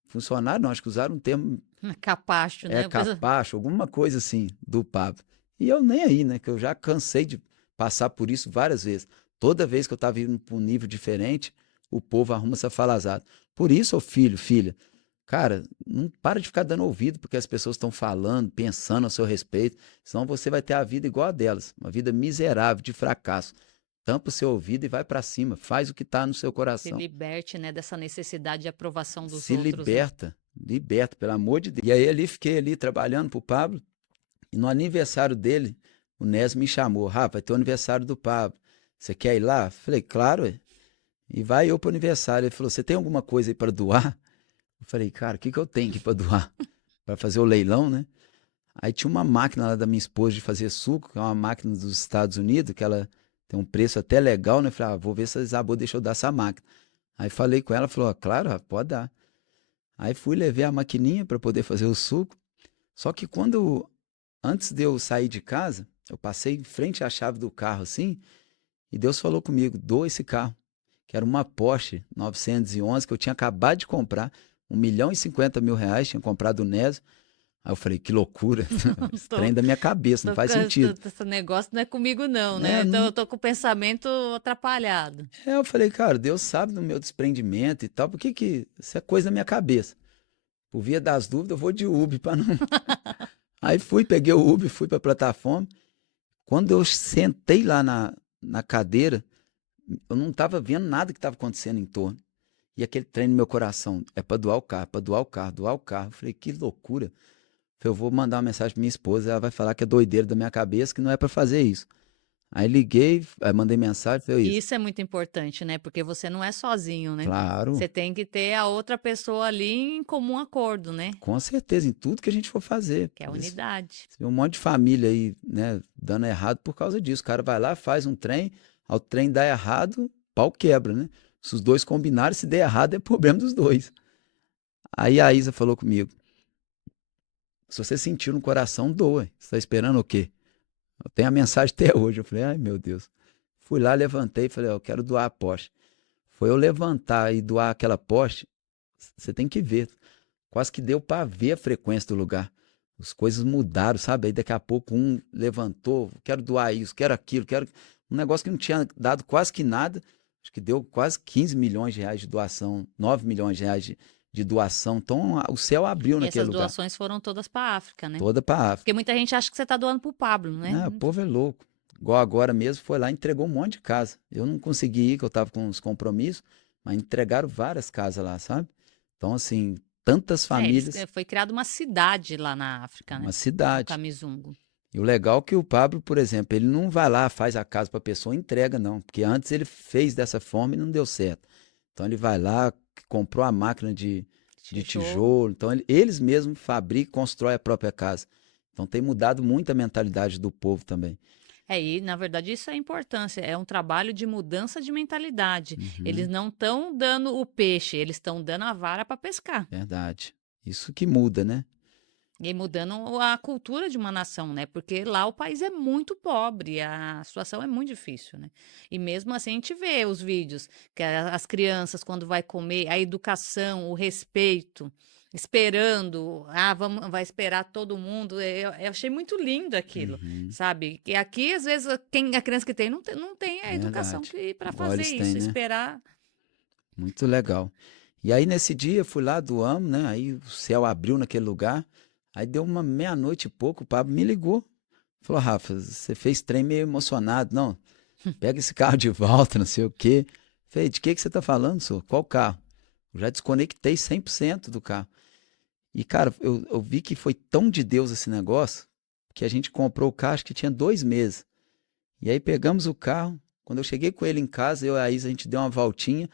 Funcionário não, acho que usaram um termo Capacho, né? capacho, alguma coisa assim, do Pablo. E eu nem aí, né? Que eu já cansei de passar por isso várias vezes. Toda vez que eu estava indo para um nível diferente, o povo arruma essa falazada. Por isso, ô filho, filha, cara, não para de ficar dando ouvido porque as pessoas estão falando, pensando a seu respeito, senão você vai ter a vida igual a delas, uma vida miserável, de fracasso. Tampa o seu ouvido e vai para cima, faz o que está no seu Se coração. liberte, né, dessa necessidade de aprovação dos Se outros, né? liberta, liberta, pelo amor de Deus. E aí fiquei ali trabalhando pro Pablo, e no aniversário dele, o Nésio me chamou, Rafa, vai ter o aniversário do Pablo, você quer ir lá? Falei, claro, ué. E vai eu pro aniversário. Ele falou, você tem alguma coisa aí para doar? Eu falei, cara, o que que eu tenho aqui para doar? Para fazer o leilão, né? Aí tinha uma máquina lá da minha esposa de fazer suco, que é uma máquina dos Estados Unidos, que ela tem um preço até legal, né? Eu falei, vou ver se a Isabel deixa eu dar essa máquina. Aí falei com ela, falou, claro, Rafa, pode dar. Aí fui, levei a maquininha para poder fazer o suco. Só que antes de eu sair de casa, eu passei em frente à chave do carro assim, e Deus falou comigo, doa esse carro, que era uma Porsche 911 que eu tinha acabado de comprar, 1.050.000 reais, tinha comprado o Nésio. Aí eu falei, que loucura, esse Tô, trem da minha cabeça, não faz sentido. esse negócio não é comigo, não, É, né? Então, eu tô com o pensamento atrapalhado. eu falei, cara, Deus sabe do meu desprendimento e tal, por que que isso é coisa da minha cabeça? Por via das dúvidas, eu vou de Uber para não. Aí fui, peguei o Uber, fui para a plataforma. Quando eu sentei lá na cadeira, eu não estava vendo nada que estava acontecendo em torno. E aquele trem no meu coração, é para doar o carro, para doar o carro, doar o carro. Eu falei, que loucura. Eu falei, eu vou mandar uma mensagem para minha esposa, ela vai falar que é doideira da minha cabeça, que não é para fazer isso. Aí liguei, aí mandei mensagem, falei E isso. isso é muito importante, né? Porque você não é sozinho, né? Claro, Você tem que ter a outra pessoa ali em comum acordo, né? com certeza, em tudo que a gente for fazer. Que é a Você unidade. vê um monte de família aí, né, dando errado por causa disso. O cara vai lá, faz um trem, ao trem dá errado, pau quebra, né? Se os dois combinarem, se der errado, é problema dos dois. Aí a Isa falou comigo: se você sentir no coração, doa. Você está esperando o quê? Eu tenho a mensagem até hoje. Eu falei, ai meu Deus. Fui lá, levantei e falei, eu quero doar a Porsche. Foi eu levantar e doar aquela Porsche, você tem que ver. Quase que deu para ver a frequência do lugar. As coisas mudaram, sabe? Aí daqui a pouco um levantou, quero doar isso, quero aquilo, quero. Um negócio que não tinha dado quase que nada. Acho que deu quase 15 milhões de reais de doação, 9 milhões de reais de doação. Então o céu abriu E naquele essas lugar. doações foram todas para a África, né? Toda para Porque África. muita gente acha que você está doando para o Pablo, né? Ah, o povo é louco. Igual agora mesmo, foi lá e entregou um monte de casa. Eu não consegui ir, que eu estava com uns compromissos, mas entregaram várias casas lá, sabe? Então, assim, tantas famílias, Foi criada uma cidade lá na África, uma né? No cidade. Kamizungu. E o legal é que o Pablo, por exemplo, ele não vai lá, faz a casa para a pessoa e entrega, não. Porque antes ele fez dessa forma e não deu certo. Então ele vai lá, comprou a máquina de Tijolo. tijolo. Então eles mesmos fabricam e constroem a própria casa. Então tem mudado muito a mentalidade do povo também. E na verdade isso é a importância, é um trabalho de mudança de mentalidade. Eles Uhum, não estão dando o peixe, eles estão dando a vara para pescar. verdade. Isso que muda, né? E aí mudando a cultura de uma nação, né? Porque lá o país é muito pobre, a situação é muito difícil, né? E mesmo assim a gente vê os vídeos, que as crianças, quando vai comer, a educação, o respeito, esperando, vai esperar todo mundo. Eu achei muito lindo aquilo, Uhum, sabe? Que aqui, às vezes, a criança que tem não tem a educação verdade. para Igual fazer eles têm, isso, né? esperar. Muito legal. E aí nesse dia fui lá, doamos, né? Aí o céu abriu naquele lugar. Aí deu uma meia-noite e pouco, o Pablo me ligou. Falou, Rafa, você fez trem meio emocionado. Não, pega esse carro de volta, não sei o quê. Falei, de que você tá falando, senhor? Qual carro? Eu já desconectei 100% do carro. E, cara, eu vi que foi tão de Deus esse negócio que a gente comprou o carro, acho que tinha 2 meses. E aí pegamos o carro. Quando eu cheguei com ele em casa, eu e a Isa, a gente deu uma voltinha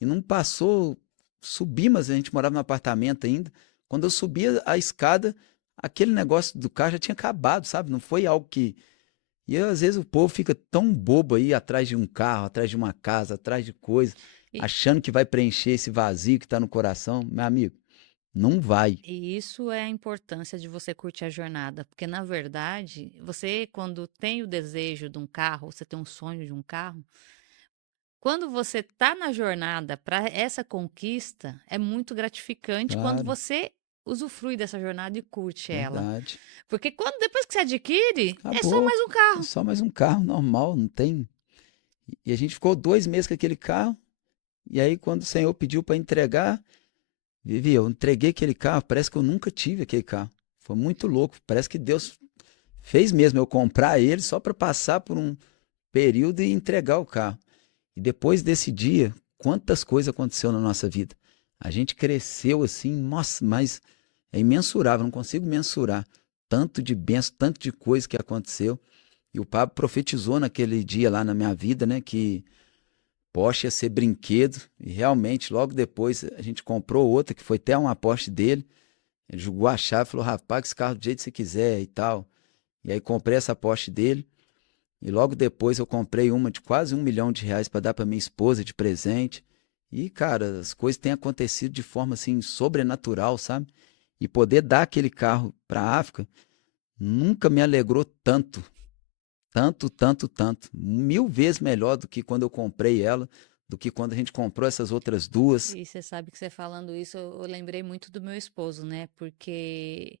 e não passou. Subimos, a gente morava no apartamento ainda. Quando eu subi a escada, aquele negócio do carro já tinha acabado, sabe? Não foi algo que. E às vezes o povo fica tão bobo aí atrás de um carro, atrás de uma casa, atrás de coisa, achando que vai preencher esse vazio que está no coração. Meu amigo, não vai. E isso é a importância de você curtir a jornada, porque na verdade, você quando tem o desejo de um carro, você tem um sonho de um carro, quando você está na jornada para essa conquista, é muito gratificante quando Claro, você usufrui dessa jornada e curte ela. verdade. Porque quando depois que você adquire, é só Acabou. mais um É carro. só mais um carro normal, não tem. E a gente ficou 2 meses com aquele carro. E aí, quando o Senhor pediu para entregar, Vivi, eu entreguei aquele carro, parece que eu nunca tive aquele carro. Foi muito louco. Parece que Deus fez mesmo eu comprar ele só para passar por um período e entregar o carro. E depois desse dia, quantas coisas aconteceram na nossa vida. A gente cresceu assim, nossa, mas é imensurável, não consigo mensurar tanto de bênção, tanto de coisa que aconteceu. E o Pablo profetizou naquele dia lá na minha vida, né, que Porsche ia ser brinquedo. E realmente, logo depois, a gente comprou outra, que foi até uma Porsche dele. Ele jogou a chave e falou, rapaz, paga esse carro do jeito que você quiser e tal. E aí comprei essa Porsche dele. E logo depois eu comprei uma de quase R$ 1 milhão para dar para minha esposa de presente. E, cara, as coisas têm acontecido de forma assim sobrenatural, sabe? E poder dar aquele carro para a África nunca me alegrou tanto, tanto, tanto, tanto. 1000 vezes melhor do que quando eu comprei ela, do que quando a gente comprou essas outras duas. E você sabe que você falando isso, eu lembrei muito do meu esposo, né? Porque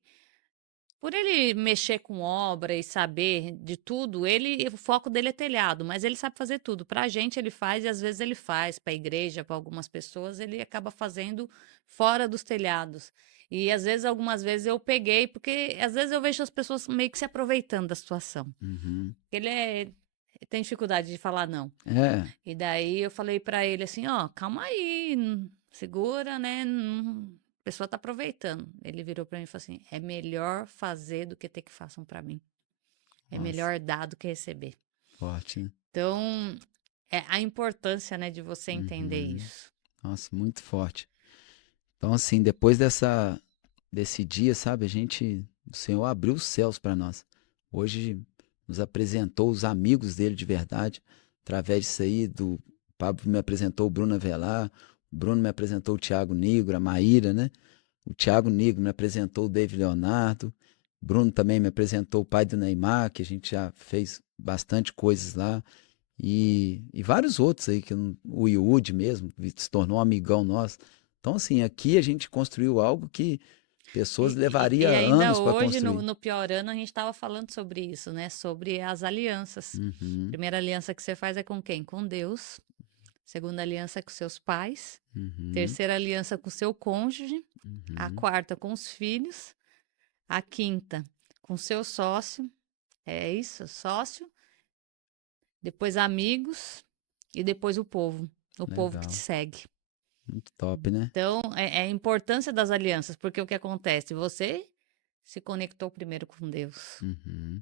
por ele mexer com obra e saber de tudo, o foco dele é telhado, mas ele sabe fazer tudo. Pra gente ele faz e às vezes ele faz, pra igreja, para algumas pessoas, ele acaba fazendo fora dos telhados. E às vezes, algumas vezes eu peguei, porque às vezes eu vejo as pessoas meio que se aproveitando da situação. Uhum. Tem dificuldade de falar não. É, E daí eu falei pra ele assim, ó, calma aí, segura, né? A pessoa tá aproveitando. Ele virou pra mim e falou assim: é melhor fazer do que ter que façam pra mim. É nossa, melhor dar do que receber. forte, né? Então, é a importância, né, de você entender Uhum. isso. Nossa, muito forte. Então, assim, depois desse dia, sabe, o Senhor abriu os céus para nós. Hoje nos apresentou os amigos dele de verdade. Através disso aí, do Pablo me apresentou o Bruno Avelar, o Bruno me apresentou o Thiago Nigro, a Maíra, né? O Thiago Nigro me apresentou o David Leonardo. O Bruno também me apresentou o pai do Neymar, que a gente já fez bastante coisas lá. E vários outros aí, o Yudi mesmo, que se tornou um amigão nosso. Então, assim, aqui a gente construiu algo que pessoas E levaria ainda anos para hoje, construir. no pior ano, a gente estava falando sobre isso, né? Sobre as alianças. Uhum, Primeira aliança que você faz é com quem? Com Deus. Segunda aliança é com seus pais. uhum, Terceira aliança com seu cônjuge. A uhum. quarta com os filhos. A quinta com seu sócio. É isso, sócio. Depois amigos. E depois o povo que te Legal. segue. Muito top, né? Então, é a importância das alianças, porque o que acontece? Você se conectou primeiro com Deus. Uhum,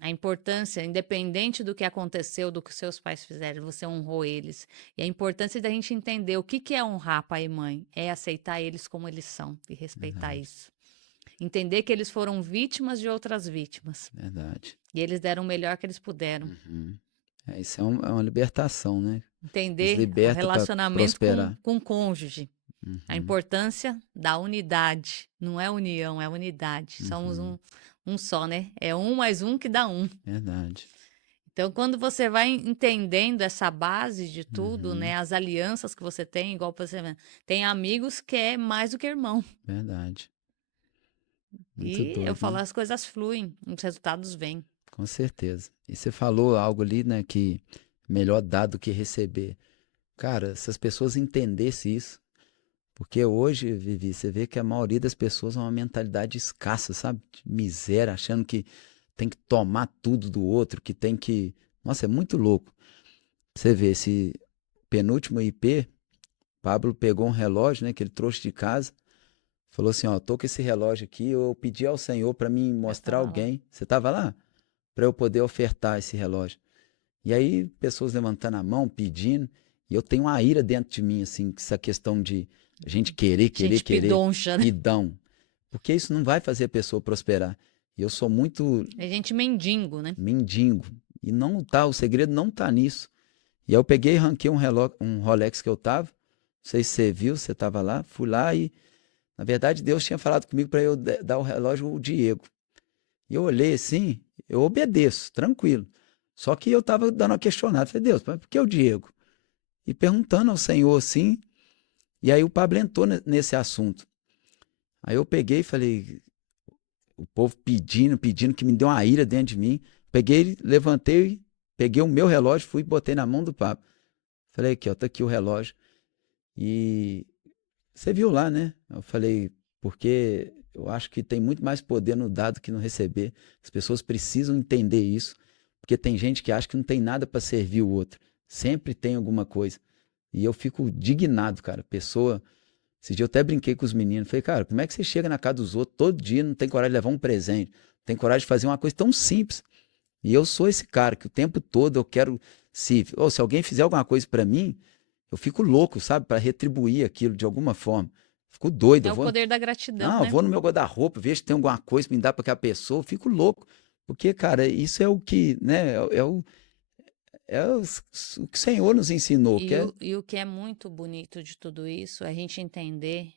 A importância, independente do que aconteceu, do que seus pais fizeram, você honrou eles. E a importância da gente entender o que é honrar pai e mãe, é aceitar eles como eles são e respeitar verdade, isso. Entender que eles foram vítimas de outras vítimas. verdade. E eles deram o melhor que eles puderam. Uhum. É, isso é uma libertação, né? Nos Entender o liberta para relacionamento prosperar. com o cônjuge. A Uhum, importância da unidade. Não é união, é unidade. Somos uhum, um só, né? É um mais um que dá um. verdade. Então, quando você vai entendendo essa base de tudo, Uhum, né? As alianças que você tem, igual por exemplo, tem amigos que é mais do que irmão. verdade. Muito E eu doido, falo, né? as coisas fluem, os resultados vêm. Com certeza. E você falou algo ali, né, que melhor dar do que receber. Cara, se as pessoas entendessem isso, porque hoje, Vivi, você vê que a maioria das pessoas é uma mentalidade escassa, sabe? De miséria, achando que tem que tomar tudo do outro, que tem que. Nossa, é muito louco. Você vê, esse penúltimo IP, Pablo pegou um relógio, né, que ele trouxe de casa, falou assim: ó, tô com esse relógio aqui, eu pedi ao Senhor para me Eu mostrar tava lá. alguém. Você estava lá? Para eu poder ofertar esse relógio. E aí, pessoas levantando a mão, pedindo, e eu tenho uma ira dentro de mim, assim, essa questão de a gente querer, querer, Gente querer, pidoncha, né? pidão. Porque isso não vai fazer a pessoa prosperar. E eu sou muito É gente mendigo, né? mendigo. E não tá, o segredo não tá nisso. E aí eu peguei e ranquei um Rolex que eu tava. Não sei se você viu, você tava lá. Fui lá e, na verdade, Deus tinha falado comigo para eu dar o relógio ao Diego. E eu olhei assim, eu obedeço, tranquilo. Só que eu tava dando uma questionada. Falei, Deus, mas por que o Diego? E perguntando ao Senhor assim. E aí o Pablo entrou nesse assunto. Aí eu peguei e falei, o povo pedindo, pedindo, que me deu uma ira dentro de mim. Peguei, levantei, peguei o meu relógio, fui e botei na mão do Pablo. Falei, aqui, ó, tá aqui o relógio. E você viu lá, né? Eu falei, porque eu acho que tem muito mais poder no dar do que no receber. As pessoas precisam entender isso, porque tem gente que acha que não tem nada para servir o outro. Sempre tem alguma coisa. E eu fico indignado, cara. Pessoa. Esse dia eu até brinquei com os meninos. Falei, cara, como é que você chega na casa dos outros todo dia, não tem coragem de levar um presente? Não tem coragem de fazer uma coisa tão simples. E eu sou esse cara que o tempo todo eu quero, se alguém fizer alguma coisa para mim, eu fico louco, sabe, para retribuir aquilo de alguma forma. Fico doido, É o poder da gratidão, não, eu né? vou no meu guarda-roupa, vejo se tem alguma coisa para me dar para aquela pessoa, eu fico louco. Porque, cara, isso é o que, né, o que o Senhor nos ensinou, que é E o que é muito bonito de tudo isso é a gente entender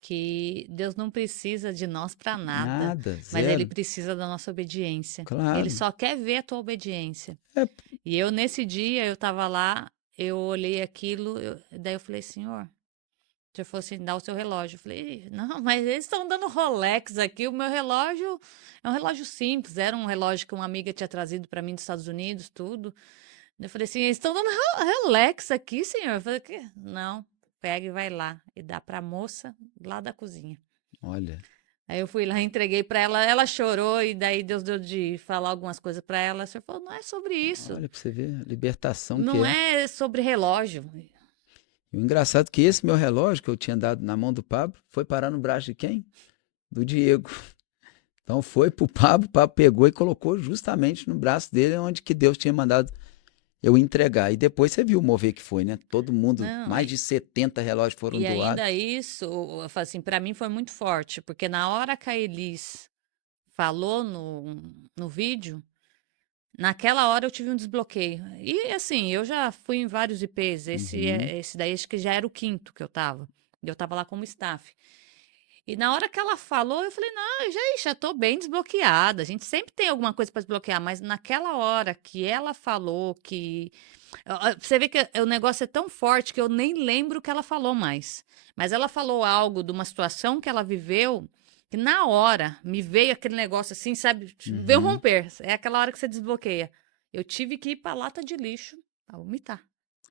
que Deus não precisa de nós para nada, nada, mas Ele zero, precisa da nossa obediência. Ele claro. só quer ver a tua obediência. É, E eu, nesse dia, eu estava lá, eu olhei aquilo, daí eu falei, Senhor, se eu fosse dar o seu relógio, eu falei, não, mas eles estão dando Rolex aqui, o meu relógio é um relógio simples, era um relógio que uma amiga tinha trazido para mim dos Estados Unidos, tudo. Eu falei assim: "Eles estão dando Rolex aqui, senhor?" Eu falei: "Que? Não, pega e vai lá e dá para a moça lá da cozinha." olha, Aí eu fui lá, entreguei para ela, ela chorou e daí Deus deu de falar algumas coisas para ela. O senhor falou: "Não é sobre isso, olha para você ver a libertação que não é. é sobre relógio." E o engraçado é que esse meu relógio que eu tinha dado na mão do Pablo foi parar no braço de quem? Do Diego. Então foi pro Pablo, o Pablo pegou e colocou justamente no braço dele, onde que Deus tinha mandado eu entregar. E depois você viu o mover que foi, né? Todo mundo, Não, mais de 70 relógios foram e doados. ainda isso, eu falo assim, para mim foi muito forte, porque na hora que a Elis falou no vídeo, naquela hora eu tive um desbloqueio. E assim, eu já fui em vários IPs. Uhum, Esse daí acho que já era o quinto que eu tava. E eu tava lá como staff. E na hora que ela falou, eu falei, não, já tô bem desbloqueada. A gente sempre tem alguma coisa para desbloquear, mas naquela hora que ela falou que. Você vê que o negócio é tão forte que eu nem lembro o que ela falou mais. Mas ela falou algo de uma situação que ela viveu, que na hora me veio aquele negócio assim, sabe? Veio um uhum. romper. É aquela hora que você desbloqueia. Eu tive que ir para lata de lixo para vomitar.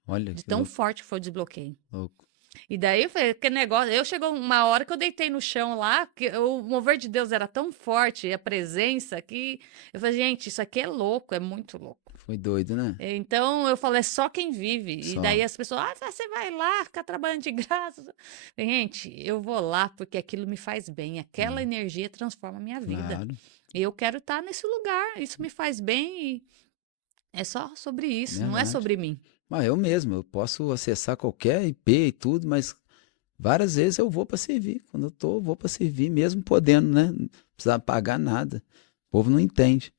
Olha De que tão louco, forte que foi o desbloqueio. louco. E daí foi aquele negócio. Eu chegou uma hora que eu deitei no chão lá, que o mover de Deus era tão forte, e a presença, que eu falei, gente, isso aqui é louco, é muito louco. Foi doido, né? Então eu falei, é só quem vive. E daí Só, as pessoas, você vai lá ficar trabalhando de graça. Gente, eu vou lá porque aquilo me faz bem. Aquela hum, energia transforma a minha vida. claro, E eu quero estar nesse lugar. Isso me faz bem e é só sobre isso, não é verdade. sobre mim. Mas eu mesmo, eu posso acessar qualquer IP e tudo, mas várias vezes eu vou para servir. Quando eu tô, eu vou para servir, mesmo podendo, né? Não precisar pagar nada. O povo não entende.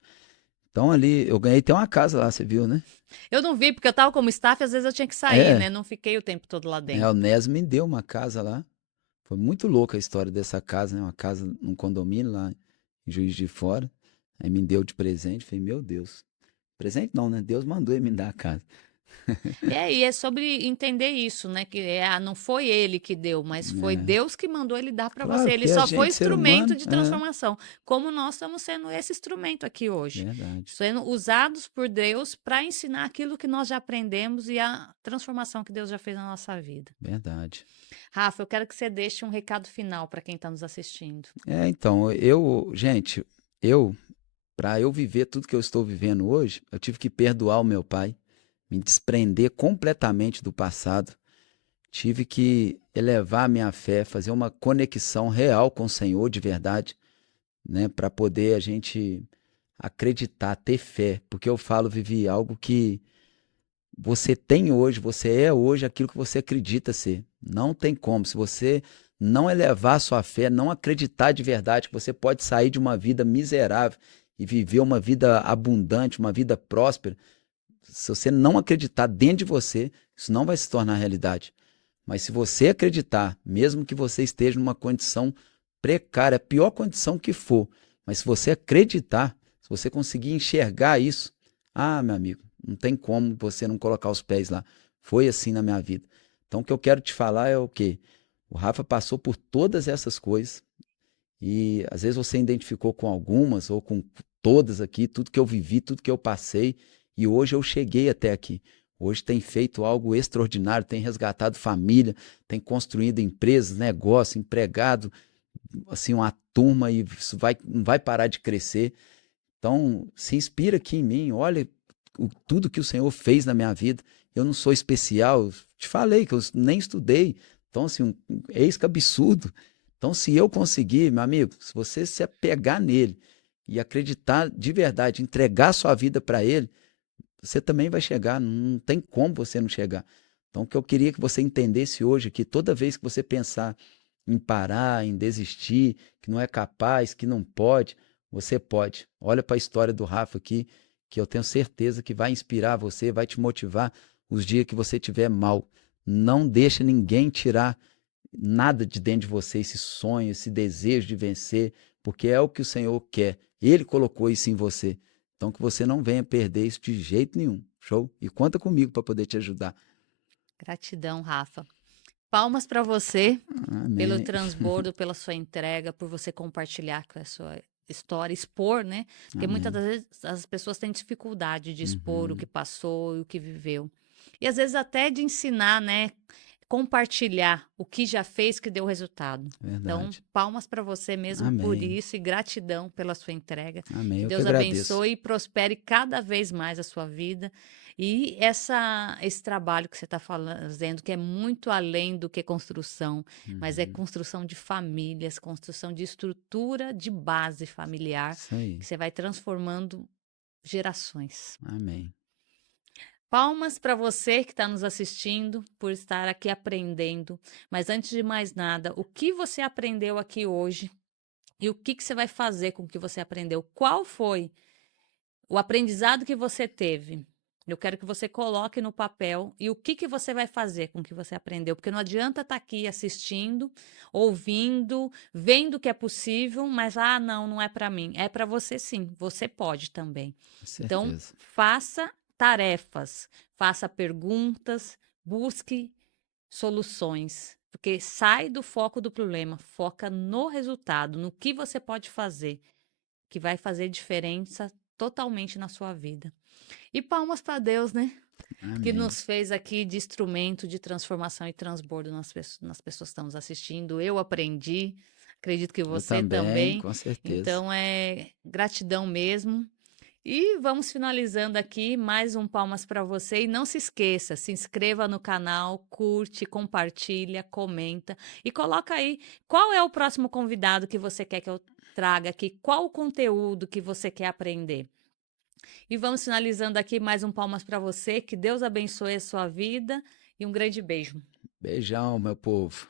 Então ali, eu ganhei até uma casa lá, você viu, né? Eu não vi, porque eu estava como staff, às vezes eu tinha que sair, É, né? Não fiquei o tempo todo lá o dentro. Nes me deu uma casa lá. Foi muito louca a história dessa casa, né? Uma casa num condomínio lá em Juiz de Fora. Aí me deu de presente. Falei, meu Deus. Presente não, né? Deus mandou ele me dar a casa. E é sobre entender isso, né? Que não foi ele que deu, mas foi É, Deus que mandou ele dar para claro, você. Ele porque a só foi gente, ser instrumento humano, de é transformação, como nós estamos sendo esse instrumento aqui hoje, verdade, sendo usados por Deus para ensinar aquilo que nós já aprendemos e a transformação que Deus já fez na nossa vida. verdade. Rafa, eu quero que você deixe um recado final para quem está nos assistindo. É, então, gente, eu, para eu viver tudo que eu estou vivendo hoje, eu tive que perdoar o meu pai, me desprender completamente do passado. Tive que elevar a minha fé, fazer uma conexão real com o Senhor de verdade, né, para poder a gente acreditar, ter fé, porque eu falo, Vivi, algo que você tem hoje, você é hoje aquilo que você acredita ser. Não tem como. Se você não elevar a sua fé, não acreditar de verdade que você pode sair de uma vida miserável e viver uma vida abundante, uma vida próspera, se você não acreditar dentro de você, isso não vai se tornar realidade. Mas se você acreditar, mesmo que você esteja numa condição precária, a pior condição que for, mas se você acreditar, se você conseguir enxergar isso, meu amigo, não tem como você não colocar os pés lá. Foi assim na minha vida. Então o que eu quero te falar é o quê? O Rafa passou por todas essas coisas e às vezes você identificou com algumas ou com todas aqui, tudo que eu vivi, tudo que eu passei e hoje eu cheguei até aqui. Hoje tem feito algo extraordinário, tem resgatado família, tem construído empresas, negócio, empregado, assim, uma turma e isso não vai parar de crescer. Então, se inspira aqui em mim, olha tudo que o Senhor fez na minha vida. Eu não sou especial, te falei que eu nem estudei. Então, assim, eis que absurdo. Então, se eu conseguir, meu amigo, se você se apegar nele e acreditar de verdade, entregar sua vida para Ele, você também vai chegar, não tem como você não chegar. Então, o que eu queria que você entendesse hoje é que toda vez que você pensar em parar, em desistir, que não é capaz, que não pode, você pode. Olha para a história do Rafa aqui, que eu tenho certeza que vai inspirar você, vai te motivar os dias que você estiver mal. Não deixa ninguém tirar nada de dentro de você, esse sonho, esse desejo de vencer, porque é o que o Senhor quer. Ele colocou isso em você. Então que você não venha perder isso de jeito nenhum. Show? E conta comigo para poder te ajudar. Gratidão, Rafa. Palmas para você pelo Amém. transbordo, pela sua entrega, por você compartilhar com a sua história, expor, né? Porque muitas Amém. das vezes as pessoas têm dificuldade de expor o que Uhum. passou e o que viveu. E às vezes até de ensinar, né? Compartilhar o que já fez que deu resultado. Então, Verdade. palmas para você mesmo por Amém. isso e gratidão pela sua entrega. Amém. Que Eu que Deus agradeço. abençoe e prospere cada vez mais a sua vida. E esse trabalho que você está fazendo, que é muito além do que construção, mas é Uhum. construção de famílias, construção de estrutura de base familiar, Isso aí. que você vai transformando gerações. Amém. Palmas para você que está nos assistindo, por estar aqui aprendendo. Mas antes de mais nada, o que você aprendeu aqui hoje e o que você vai fazer com o que você aprendeu? Qual foi o aprendizado que você teve? Eu quero que você coloque no papel e o que você vai fazer com o que você aprendeu, porque não adianta estar aqui assistindo, ouvindo, vendo que é possível, mas não, não é para mim. É para você sim, você pode também. Com Então, certeza. faça tarefas, faça perguntas, busque soluções, porque sai do foco do problema, foca no resultado, no que você pode fazer, que vai fazer diferença totalmente na sua vida. E palmas para Deus, né? Que Amém. nos fez aqui de instrumento de transformação e transbordo nas pessoas que estão nos assistindo. Eu aprendi, acredito que Eu você também, também. com certeza. Então é gratidão mesmo. E vamos finalizando aqui mais um palmas para você. E não se esqueça, se inscreva no canal, curte, compartilha, comenta e coloca aí qual é o próximo convidado que você quer que eu traga aqui, qual o conteúdo que você quer aprender. E vamos finalizando aqui mais um palmas para você. Que Deus abençoe a sua vida e um grande beijo. Beijão, meu povo.